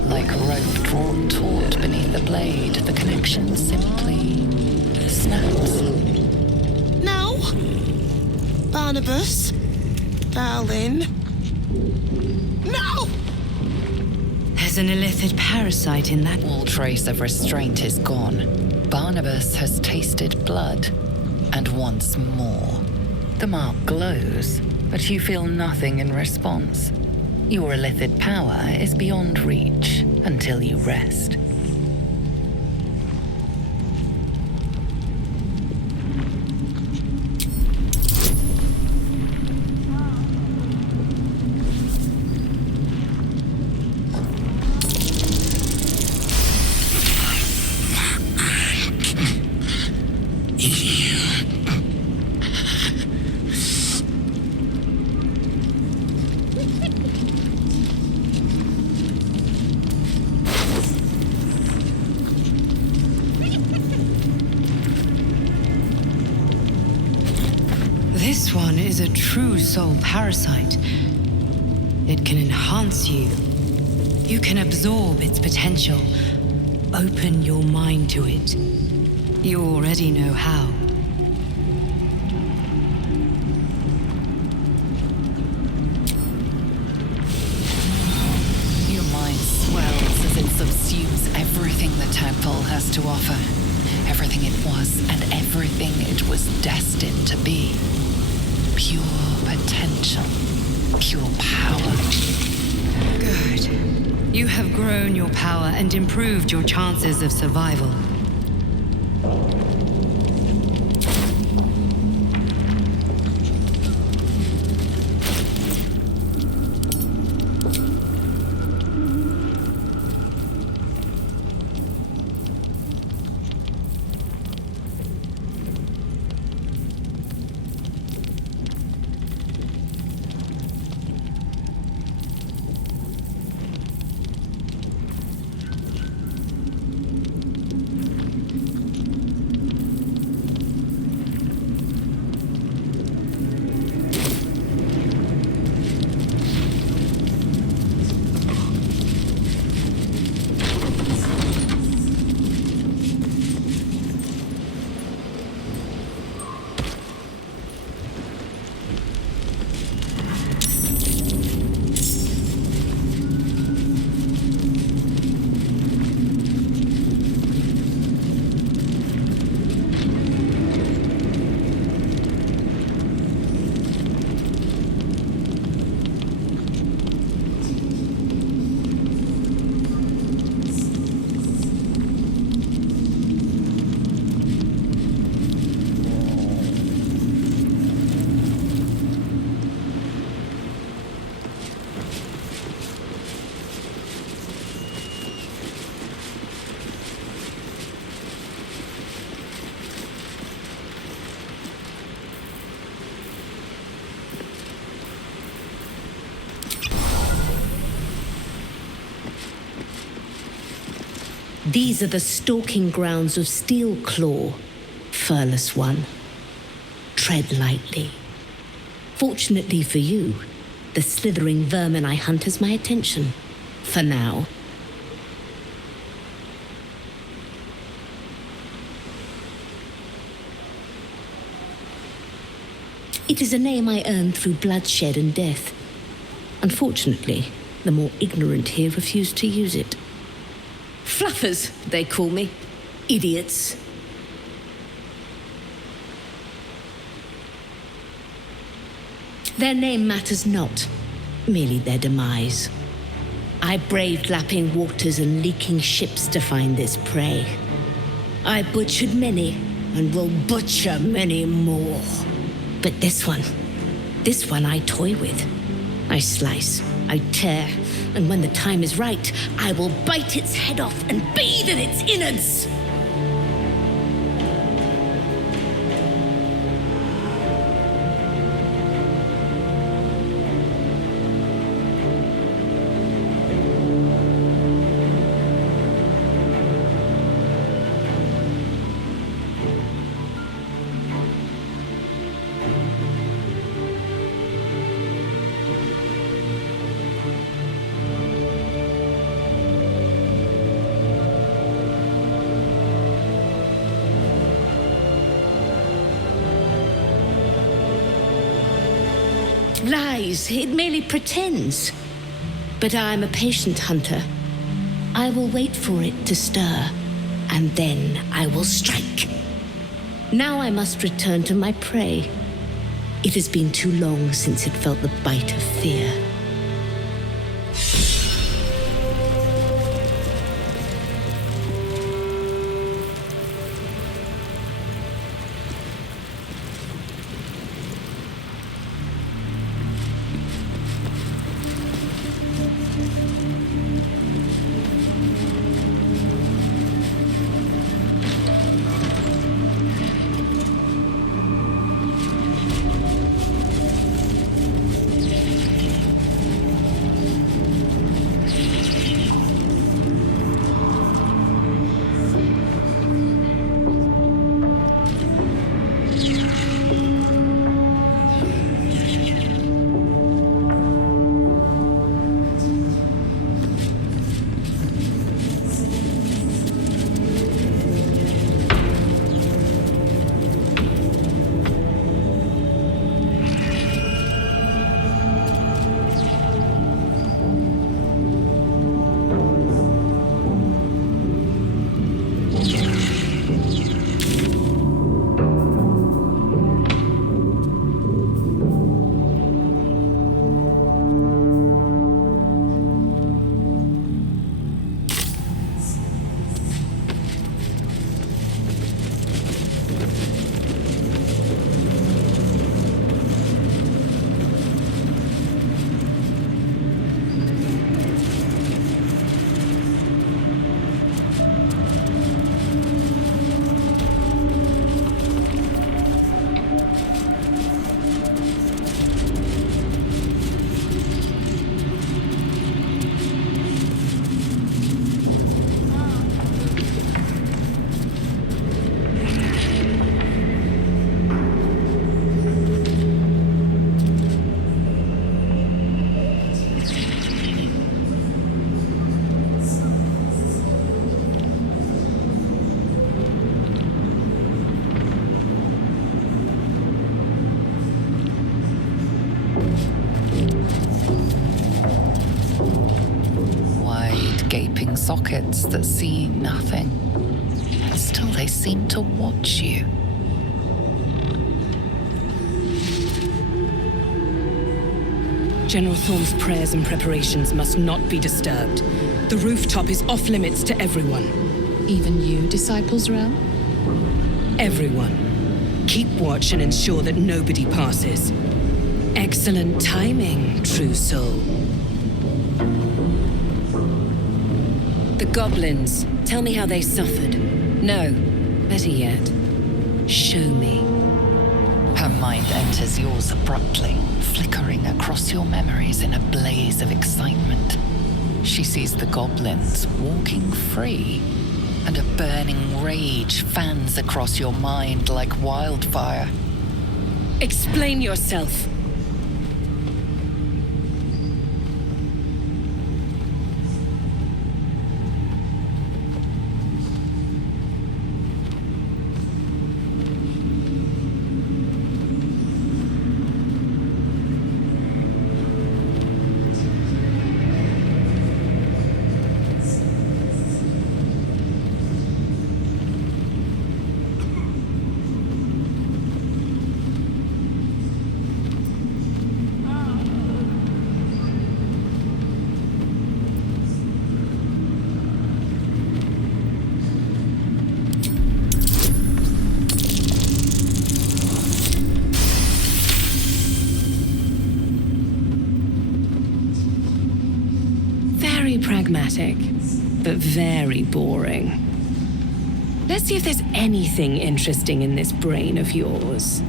Like rope drawn taut beneath the blade, the connection simply snaps. No! Barnabas, darling. No! There's an illithid parasite in that. All trace of restraint is gone. Barnabas has tasted blood, and once more. The mark glows, but you feel nothing in response. Your illithid power is beyond reach until you rest. This one is a true soul parasite. It can enhance you. You can absorb its potential. Open your mind to it. You already know how. Your mind swells as it subsumes everything the town Nightfall has to offer. Everything it was and everything it was destined to be. Pure potential. Pure power. Good. You have grown your power and improved your chances of survival. These are the stalking grounds of Steelclaw, furless one. Tread lightly. Fortunately for you, the slithering vermin I hunt has my attention. For now. It is a name I earned through bloodshed and death. Unfortunately, the more ignorant here refuse to use it. Fluffers, they call me. Idiots. Their name matters not, merely their demise. I braved lapping waters and leaking ships to find this prey. I butchered many, and will butcher many more. But this one I toy with. I slice, I tear, and when the time is right, I will bite its head off and bathe in its innards. Lies, it merely pretends. But I'm a patient hunter. I will wait for it to stir, and then I will strike. Now I must return to my prey. It has been too long since it felt the bite of fear. pockets that see nothing. And still they seem to watch you. General Thorne's prayers and preparations must not be disturbed. The rooftop is off limits to everyone. Even you, Disciples Realm? Everyone. Keep watch and ensure that nobody passes. Excellent timing, true soul. The goblins, tell me how they suffered. No, better yet, show me. Her mind enters yours abruptly, flickering across your memories in a blaze of excitement. She sees the goblins walking free, and a burning rage fans across your mind like wildfire. Explain yourself. Pragmatic, but very boring. Let's see if there's anything interesting in this brain of yours.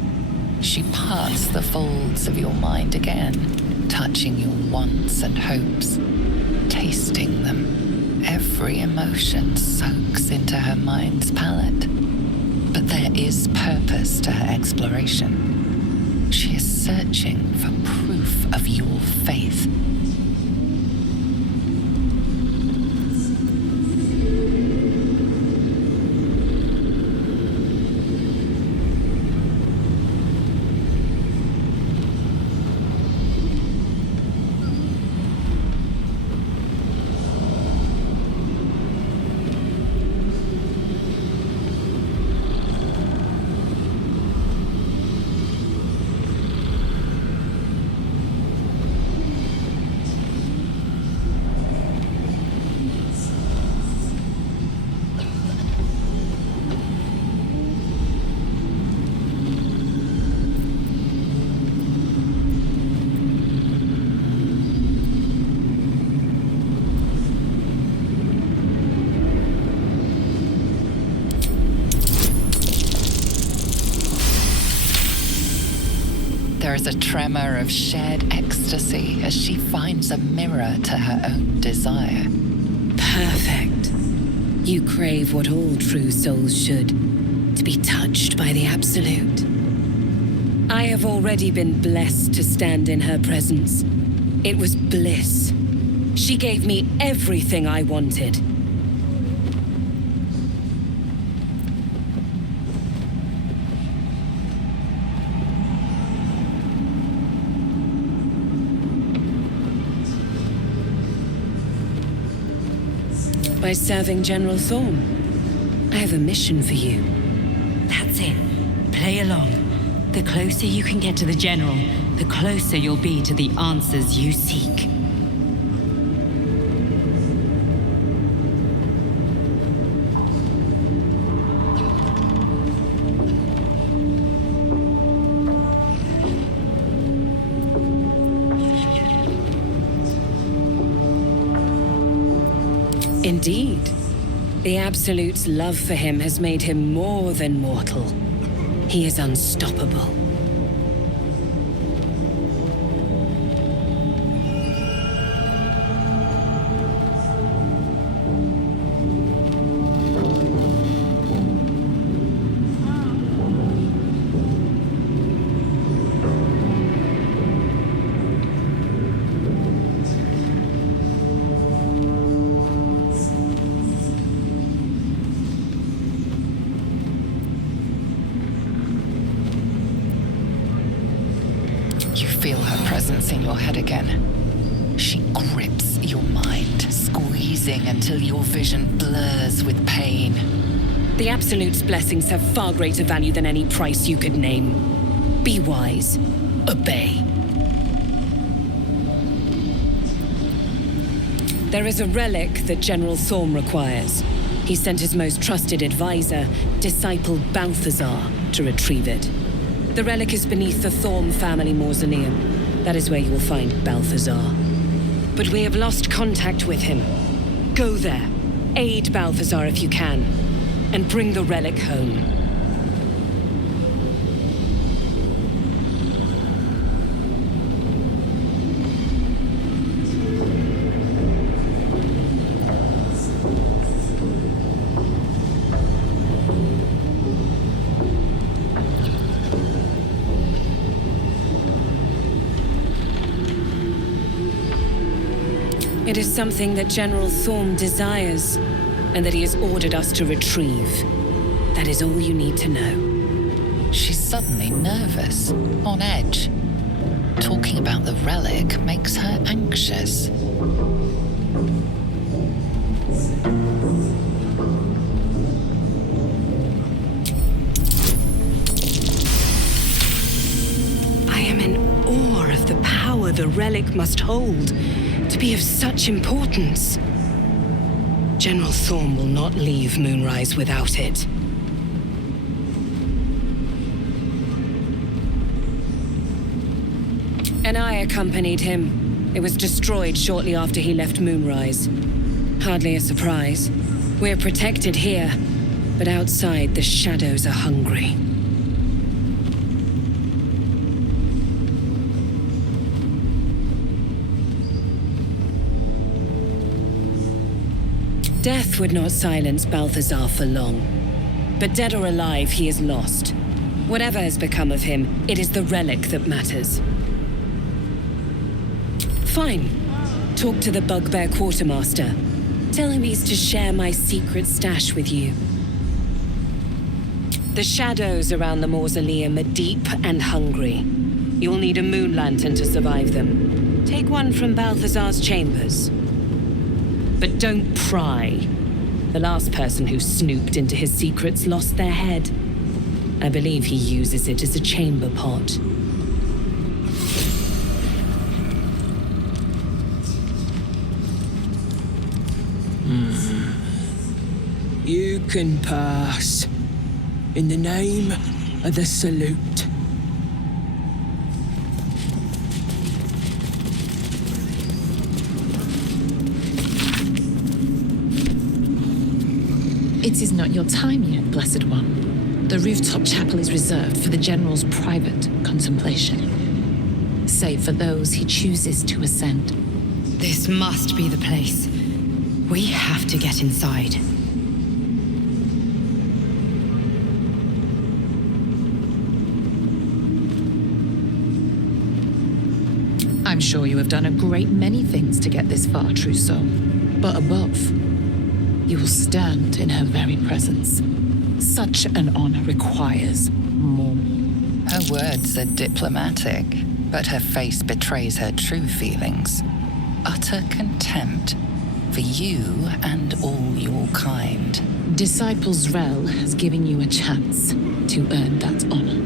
She parts the folds of your mind again, touching your wants and hopes, tasting them. Every emotion soaks into her mind's palate. But there is purpose to her exploration. She is searching for proof of your faith. There is a tremor of shared ecstasy as she finds a mirror to her own desire. Perfect. You crave what all true souls should, to be touched by the Absolute. I have already been blessed to stand in her presence. It was bliss. She gave me everything I wanted. By serving General Thorne. I have a mission for you. That's it. Play along. The closer you can get to the General, the closer you'll be to the answers you seek. Indeed. The Absolute's love for him has made him more than mortal. He is unstoppable. You feel her presence in your head again. She grips your mind, squeezing until your vision blurs with pain. The Absolute's blessings have far greater value than any price you could name. Be wise. Obey. There is a relic that General Thorm requires. He sent his most trusted advisor, disciple Balthazar, to retrieve it. The relic is beneath the Thorm family mausoleum. That is where you will find Balthazar. But we have lost contact with him. Go there, aid Balthazar if you can, and bring the relic home. It is something that General Thorm desires, and that he has ordered us to retrieve. That is all you need to know. She's suddenly nervous, on edge. Talking about the relic makes her anxious. I am in awe of the power the relic must hold to be of such importance. General Thorm will not leave Moonrise without it. And I accompanied him. It was destroyed shortly after he left Moonrise. Hardly a surprise. We're protected here, but outside the shadows are hungry. Death would not silence Balthazar for long. But dead or alive, he is lost. Whatever has become of him, it is the relic that matters. Fine. Talk to the Bugbear Quartermaster. Tell him he's to share my secret stash with you. The shadows around the mausoleum are deep and hungry. You'll need a moon lantern to survive them. Take one from Balthazar's chambers. But don't pry. The last person who snooped into his secrets lost their head. I believe he uses it as a chamber pot. You can pass. In the name of the Salute. It is not your time yet, Blessed One. The rooftop chapel is reserved for the General's private contemplation, save for those he chooses to ascend. This must be the place. We have to get inside. I'm sure you have done a great many things to get this far, true soul. But above, you will stand in her very presence. Such an honor requires more. Her words are diplomatic, but her face betrays her true feelings. Utter contempt for you and all your kind. Disciples Rel has given you a chance to earn that honor.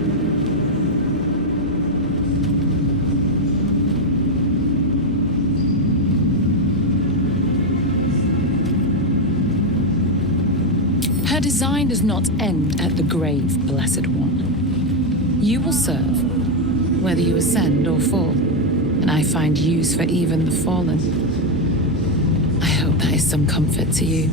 Her design does not end at the grave, Blessed One. You will serve, whether you ascend or fall, and I find use for even the fallen. I hope that is some comfort to you.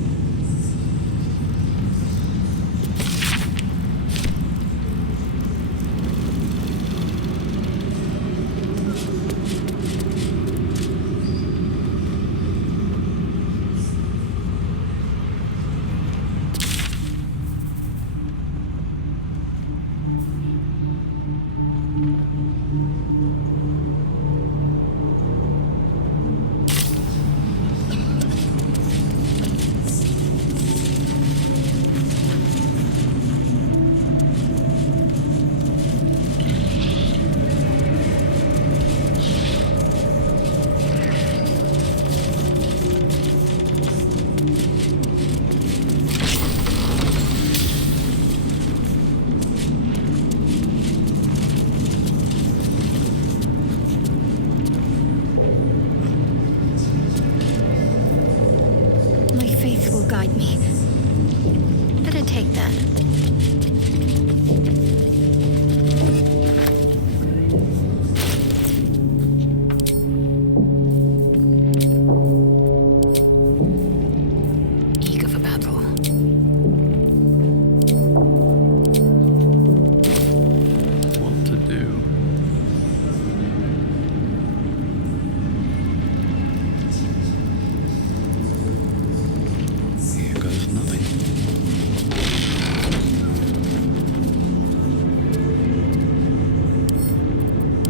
inside me. Better take that. Eager for battle. What to do? Here goes nothing.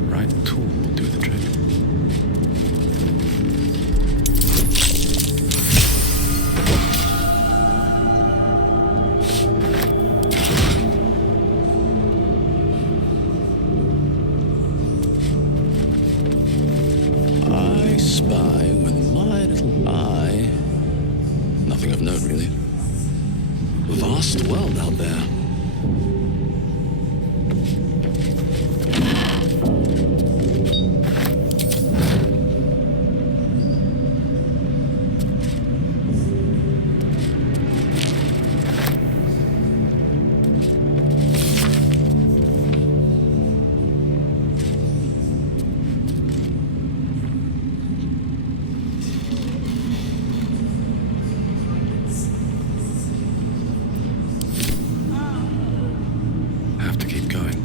Right tool will do the trick. I spy with my little eye. Nothing of note, really. Vast world out there. Have to keep going.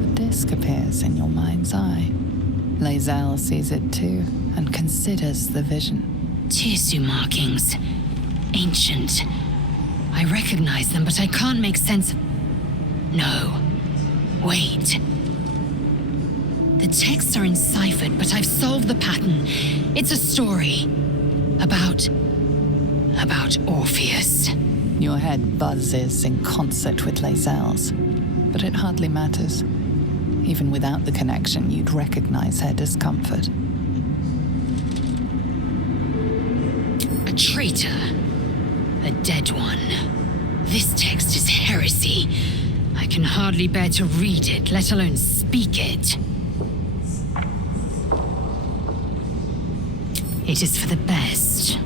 The disc appears in your mind's eye. Lae'zel sees it too and considers the vision. Tissue markings. Ancient. I recognize them, but I can't make sense of... No. Wait. The texts are enciphered, but I've solved the pattern. It's a story. About Orpheus. Your head buzzes in concert with Lae'zel's, but it hardly matters. Even without the connection, you'd recognize her discomfort. A traitor. A dead one. This text is heresy. I can hardly bear to read it, let alone speak it. It is for the best.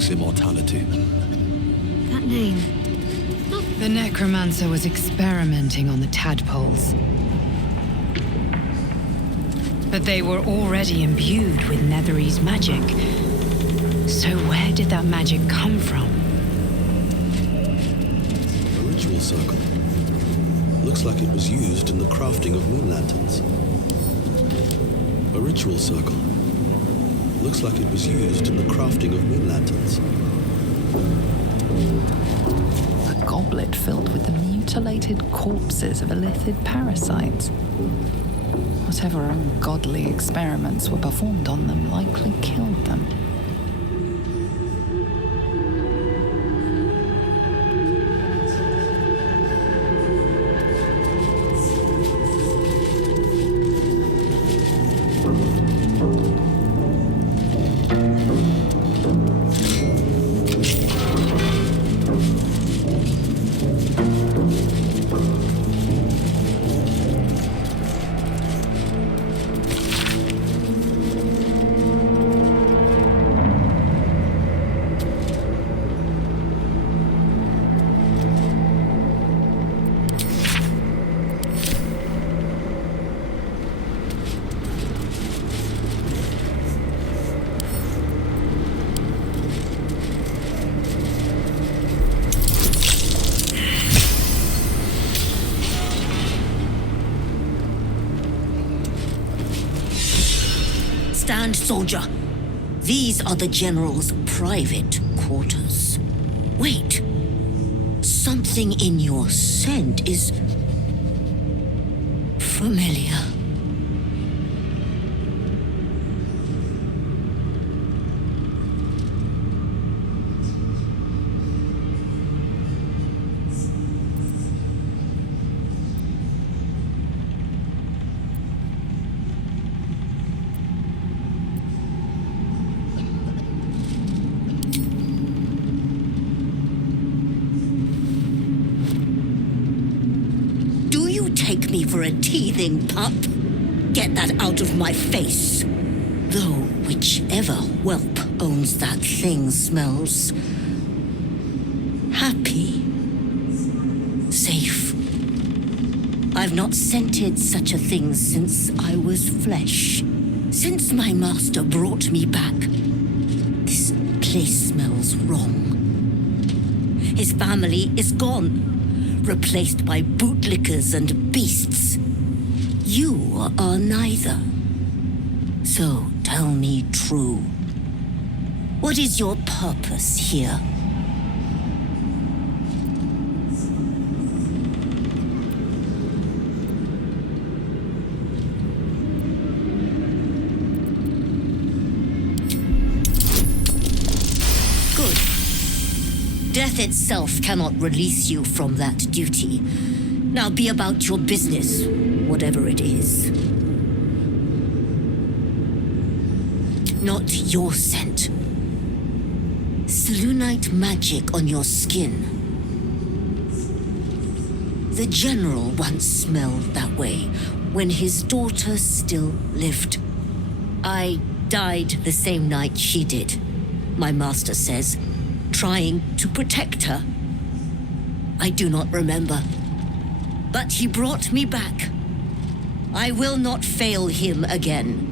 seeks immortality. That name. The necromancer was experimenting on the tadpoles. But they were already imbued with Nethery's magic. So where did that magic come from? A ritual circle. Looks like it was used in the crafting of moon lanterns. A ritual circle. Looks like it was used in the crafting of moon lanterns. A goblet filled with the mutilated corpses of illithid parasites. Whatever ungodly experiments were performed on them likely killed them. Stand, soldier. These are the General's private quarters. Wait. Something in your scent is familiar. Take me for a teething pup? Get that out of my face. Though whichever whelp owns that thing smells happy, safe. I've not scented such a thing since I was flesh. Since my master brought me back, this place smells wrong. His family is gone. Replaced by bootlickers and beasts. You are neither. So tell me true. What is your purpose here? Good. Death itself cannot release you from that duty. Now be about your business, whatever it is. Not your scent. Selûnite magic on your skin. The General once smelled that way when his daughter still lived. I died the same night she did, my master says, trying to protect her. I do not remember. But he brought me back. I will not fail him again.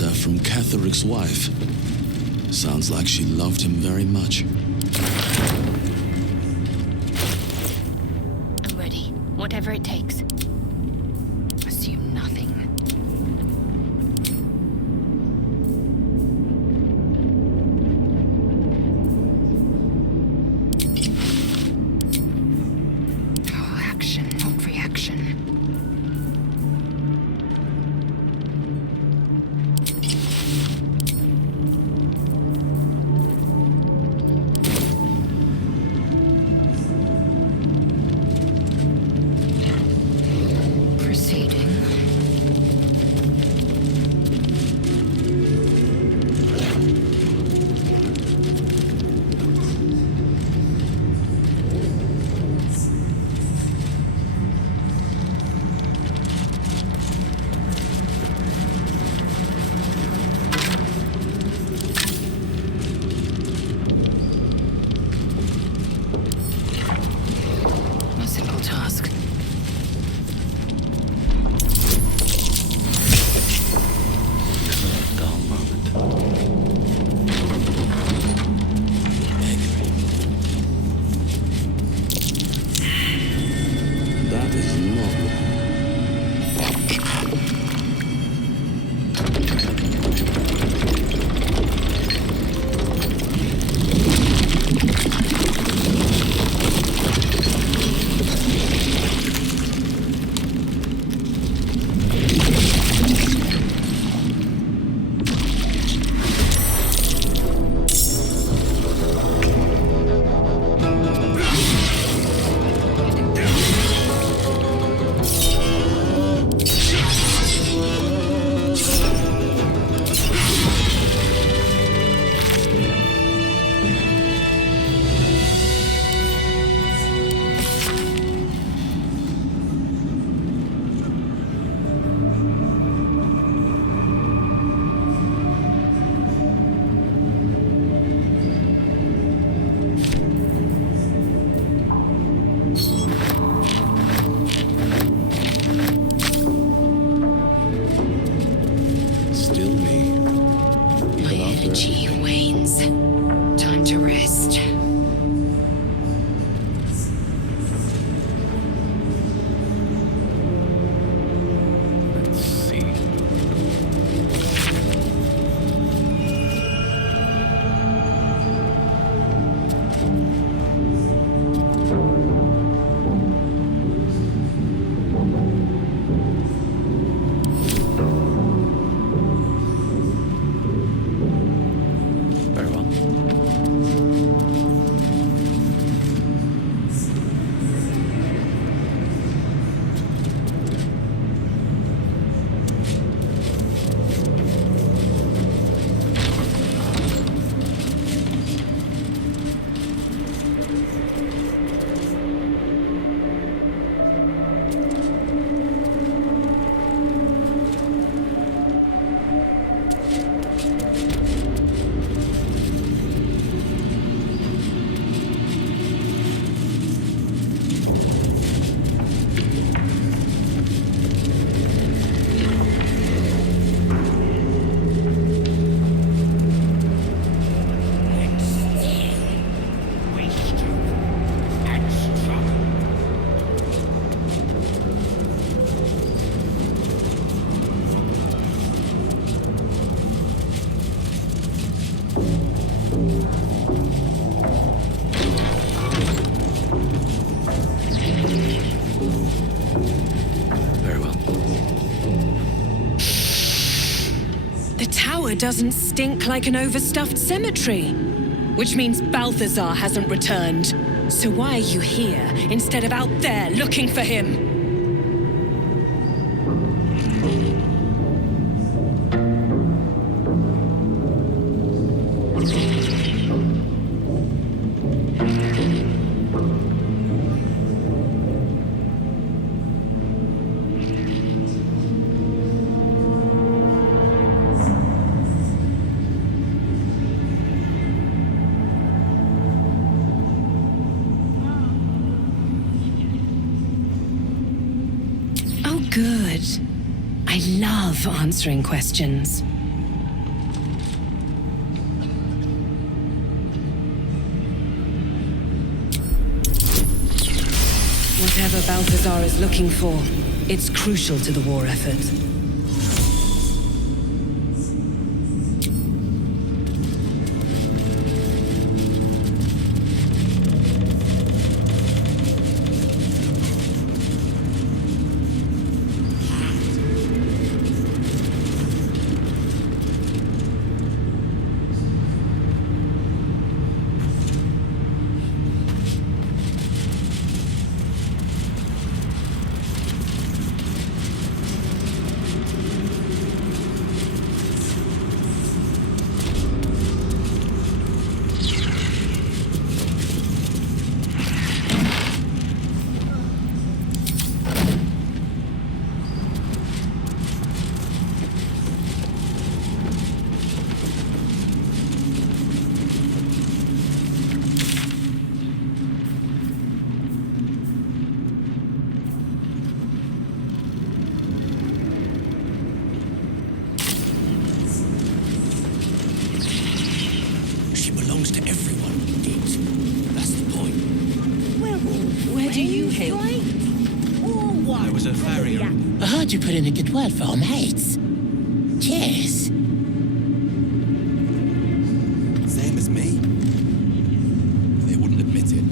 letter from Catheric's wife. Sounds like she loved him very much. I'm ready. Whatever it takes. Assume nothing. Oh, action, not reaction. Doesn't stink like an overstuffed cemetery. Which means Balthazar hasn't returned. So why are you here instead of out there looking for him? Good. I love answering questions. Whatever Balthazar is looking for, it's crucial to the war effort. I heard you put in a good word for our mates. Cheers. Same as me. They wouldn't admit it.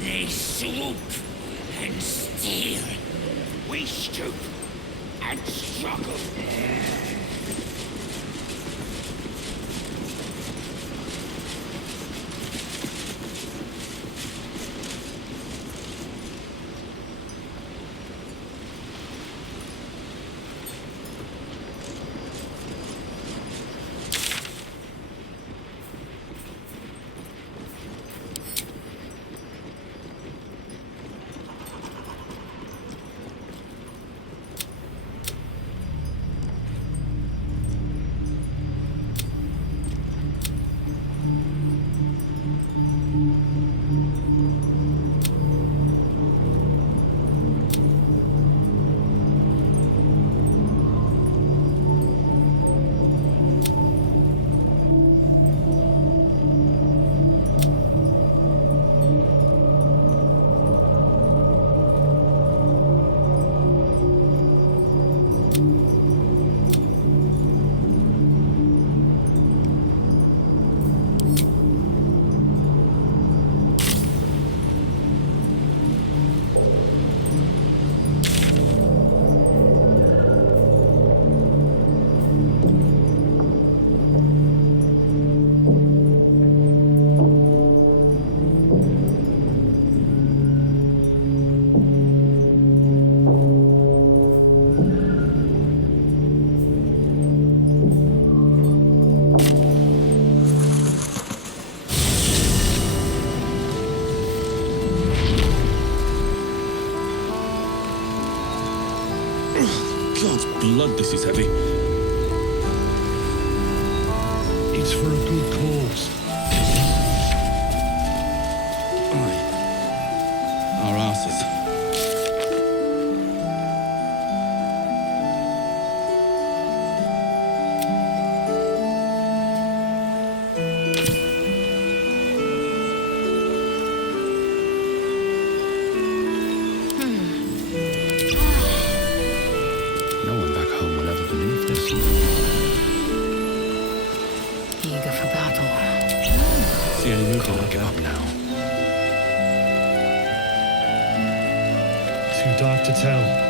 They swoop and steal. We stoop and struggle. God's blood, this is heavy. It's for a good cause. Aye. Our asses. Eager for battle. See any movement Can't out give there? up now. Too dark to tell.